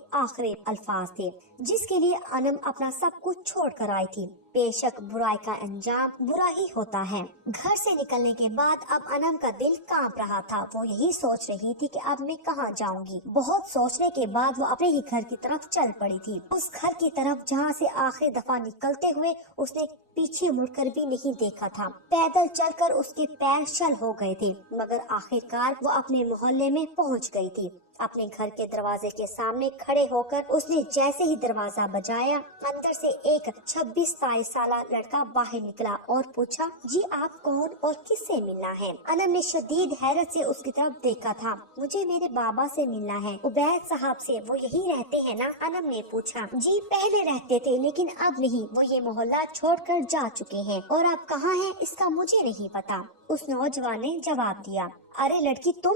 आखिरी अल्फाज थे जिसके लिए अनम अपना सब कुछ छोड़ कर आई थी। बेशक बुराई का अंजाम बुरा ही होता है। घर से निकलने के बाद अब अनम का दिल कांप रहा था। वो यही सोच रही थी कि अब मैं कहाँ जाऊंगी। बहुत सोचने के बाद वो अपने ही घर की तरफ चल पड़ी थी, उस घर की तरफ जहाँ से आखिरी दफा निकलते हुए उसने पीछे मुड़कर भी नहीं देखा था। पैदल चलकर उसके पैर शल हो गए थे, मगर आखिरकार वो अपने मोहल्ले में पहुँच गई थी। अपने घर के दरवाजे के सामने खड़े होकर उसने जैसे ही दरवाजा बजाया, अंदर से एक 26-27 साला लड़का बाहर निकला और पूछा, जी आप कौन और किससे मिलना है? अनम ने शदीद हैरत से उसकी तरफ देखा था। मुझे मेरे बाबा से मिलना है, उबैद साहब से। वो यही रहते हैं ना? अनम ने पूछा। जी पहले रहते थे, लेकिन अब नहीं। वो ये मोहल्ला छोड़कर जा चुके हैं और अब कहाँ हैं इसका मुझे नहीं पता, उस नौजवान ने जवाब दिया। अरे लड़की, तुम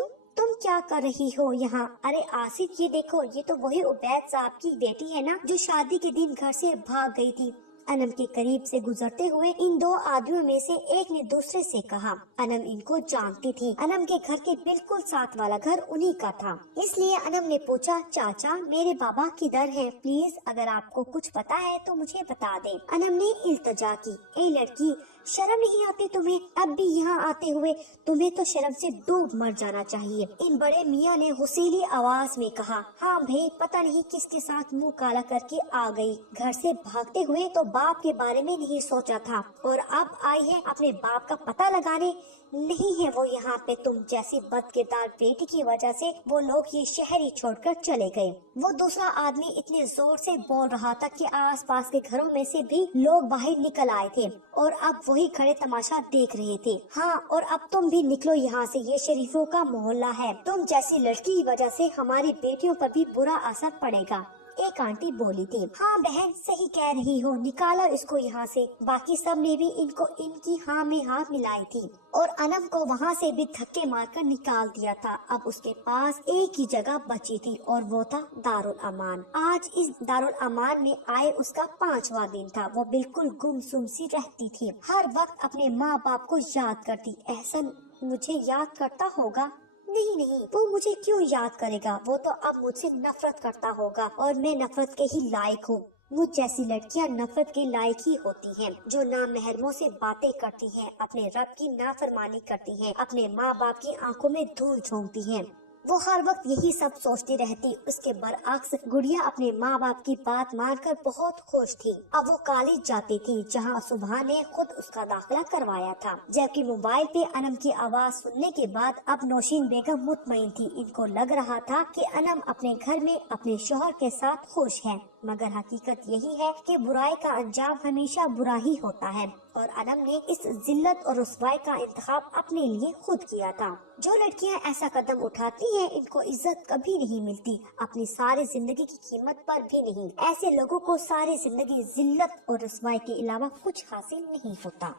क्या कर रही हो यहाँ? अरे आसिफ, ये देखो, ये तो वही उबैद साहब की बेटी है ना, जो शादी के दिन घर से भाग गई थी। انم کے قریب سے گزرتے ہوئے ان دو آدمیوں میں سے ایک نے دوسرے سے کہا۔ انم ان کو جانتی تھی۔ انم کے گھر کے بالکل ساتھ والا گھر انہی کا تھا، اس لیے انم نے پوچھا، چاچا میرے بابا کدھر ہے؟ پلیز اگر آپ کو کچھ پتا ہے تو مجھے بتا دیں۔ انم نے التجا کی، اے لڑکی، شرم نہیں آتی تمہیں اب بھی یہاں آتے ہوئے؟ تمہیں تو شرم سے ڈوب مر جانا چاہیے۔ ان بڑے میاں نے غصیلی آواز میں کہا، ہاں بھائی، پتہ نہیں کس کے ساتھ منہ کالا کر کے آ گئی۔ گھر سے بھاگتے ہوئے تو باپ کے بارے میں نہیں سوچا تھا، اور اب آئی ہے اپنے باپ کا پتہ لگانے۔ نہیں ہے وہ یہاں پہ، تم جیسی بد کردار بیٹی کی وجہ سے وہ لوگ یہ شہر ہی چھوڑ کر چلے گئے۔ وہ دوسرا آدمی اتنے زور سے بول رہا تھا کہ آس پاس کے گھروں میں سے بھی لوگ باہر نکل آئے تھے اور اب وہی کھڑے تماشا دیکھ رہے تھے۔ ہاں، اور اب تم بھی نکلو یہاں سے، یہ شریفوں کا محلہ ہے۔ تم جیسی لڑکی کی وجہ سے ہماری بیٹیوں پر بھی برا اثر پڑے گا۔ ایک آنٹی بولی تھی، ہاں بہن صحیح کہہ رہی ہو، نکالا اس کو یہاں سے۔ باقی سب نے بھی ان کو ان کی ہاں میں ہاتھ ملائی تھی اور انم کو وہاں سے بھی دھکے مار کر نکال دیا تھا۔ اب اس کے پاس ایک ہی جگہ بچی تھی اور وہ تھا دارالامان۔ آج اس دارالامان میں آئے اس کا 5واں دن تھا۔ وہ بالکل گمسم سی رہتی تھی، ہر وقت اپنے ماں باپ کو یاد کرتی۔ احسن مجھے یاد کرتا ہوگا؟ نہیں، وہ مجھے کیوں یاد کرے گا؟ وہ تو اب مجھ سے نفرت کرتا ہوگا اور میں نفرت کے ہی لائق ہوں۔ مجھ جیسی لڑکیاں نفرت کے لائق ہی ہوتی ہیں، جو نامحرموں سے باتیں کرتی ہیں، اپنے رب کی نافرمانی کرتی ہیں، اپنے ماں باپ کی آنکھوں میں دھول جھونکتی ہیں۔ وہ ہر وقت یہی سب سوچتی رہتی۔ اس کے برعکس گڑیا اپنے ماں باپ کی بات مان کر بہت خوش تھی۔ اب وہ کالج جاتی تھی جہاں صبح نے خود اس کا داخلہ کروایا تھا، جبکہ موبائل پہ انم کی آواز سننے کے بعد اب نوشین بیگم مطمئن تھی۔ ان کو لگ رہا تھا کہ انم اپنے گھر میں اپنے شوہر کے ساتھ خوش ہے، مگر حقیقت یہی ہے کہ برائی کا انجام ہمیشہ برا ہی ہوتا ہے، اور انم نے اس ذلت اور رسوائی کا انتخاب اپنے لیے خود کیا تھا۔ جو لڑکیاں ایسا قدم اٹھاتی ہیں ان کو عزت کبھی نہیں ملتی، اپنی ساری زندگی کی قیمت پر بھی نہیں۔ ایسے لوگوں کو ساری زندگی ذلت اور رسوائی کے علاوہ کچھ حاصل نہیں ہوتا۔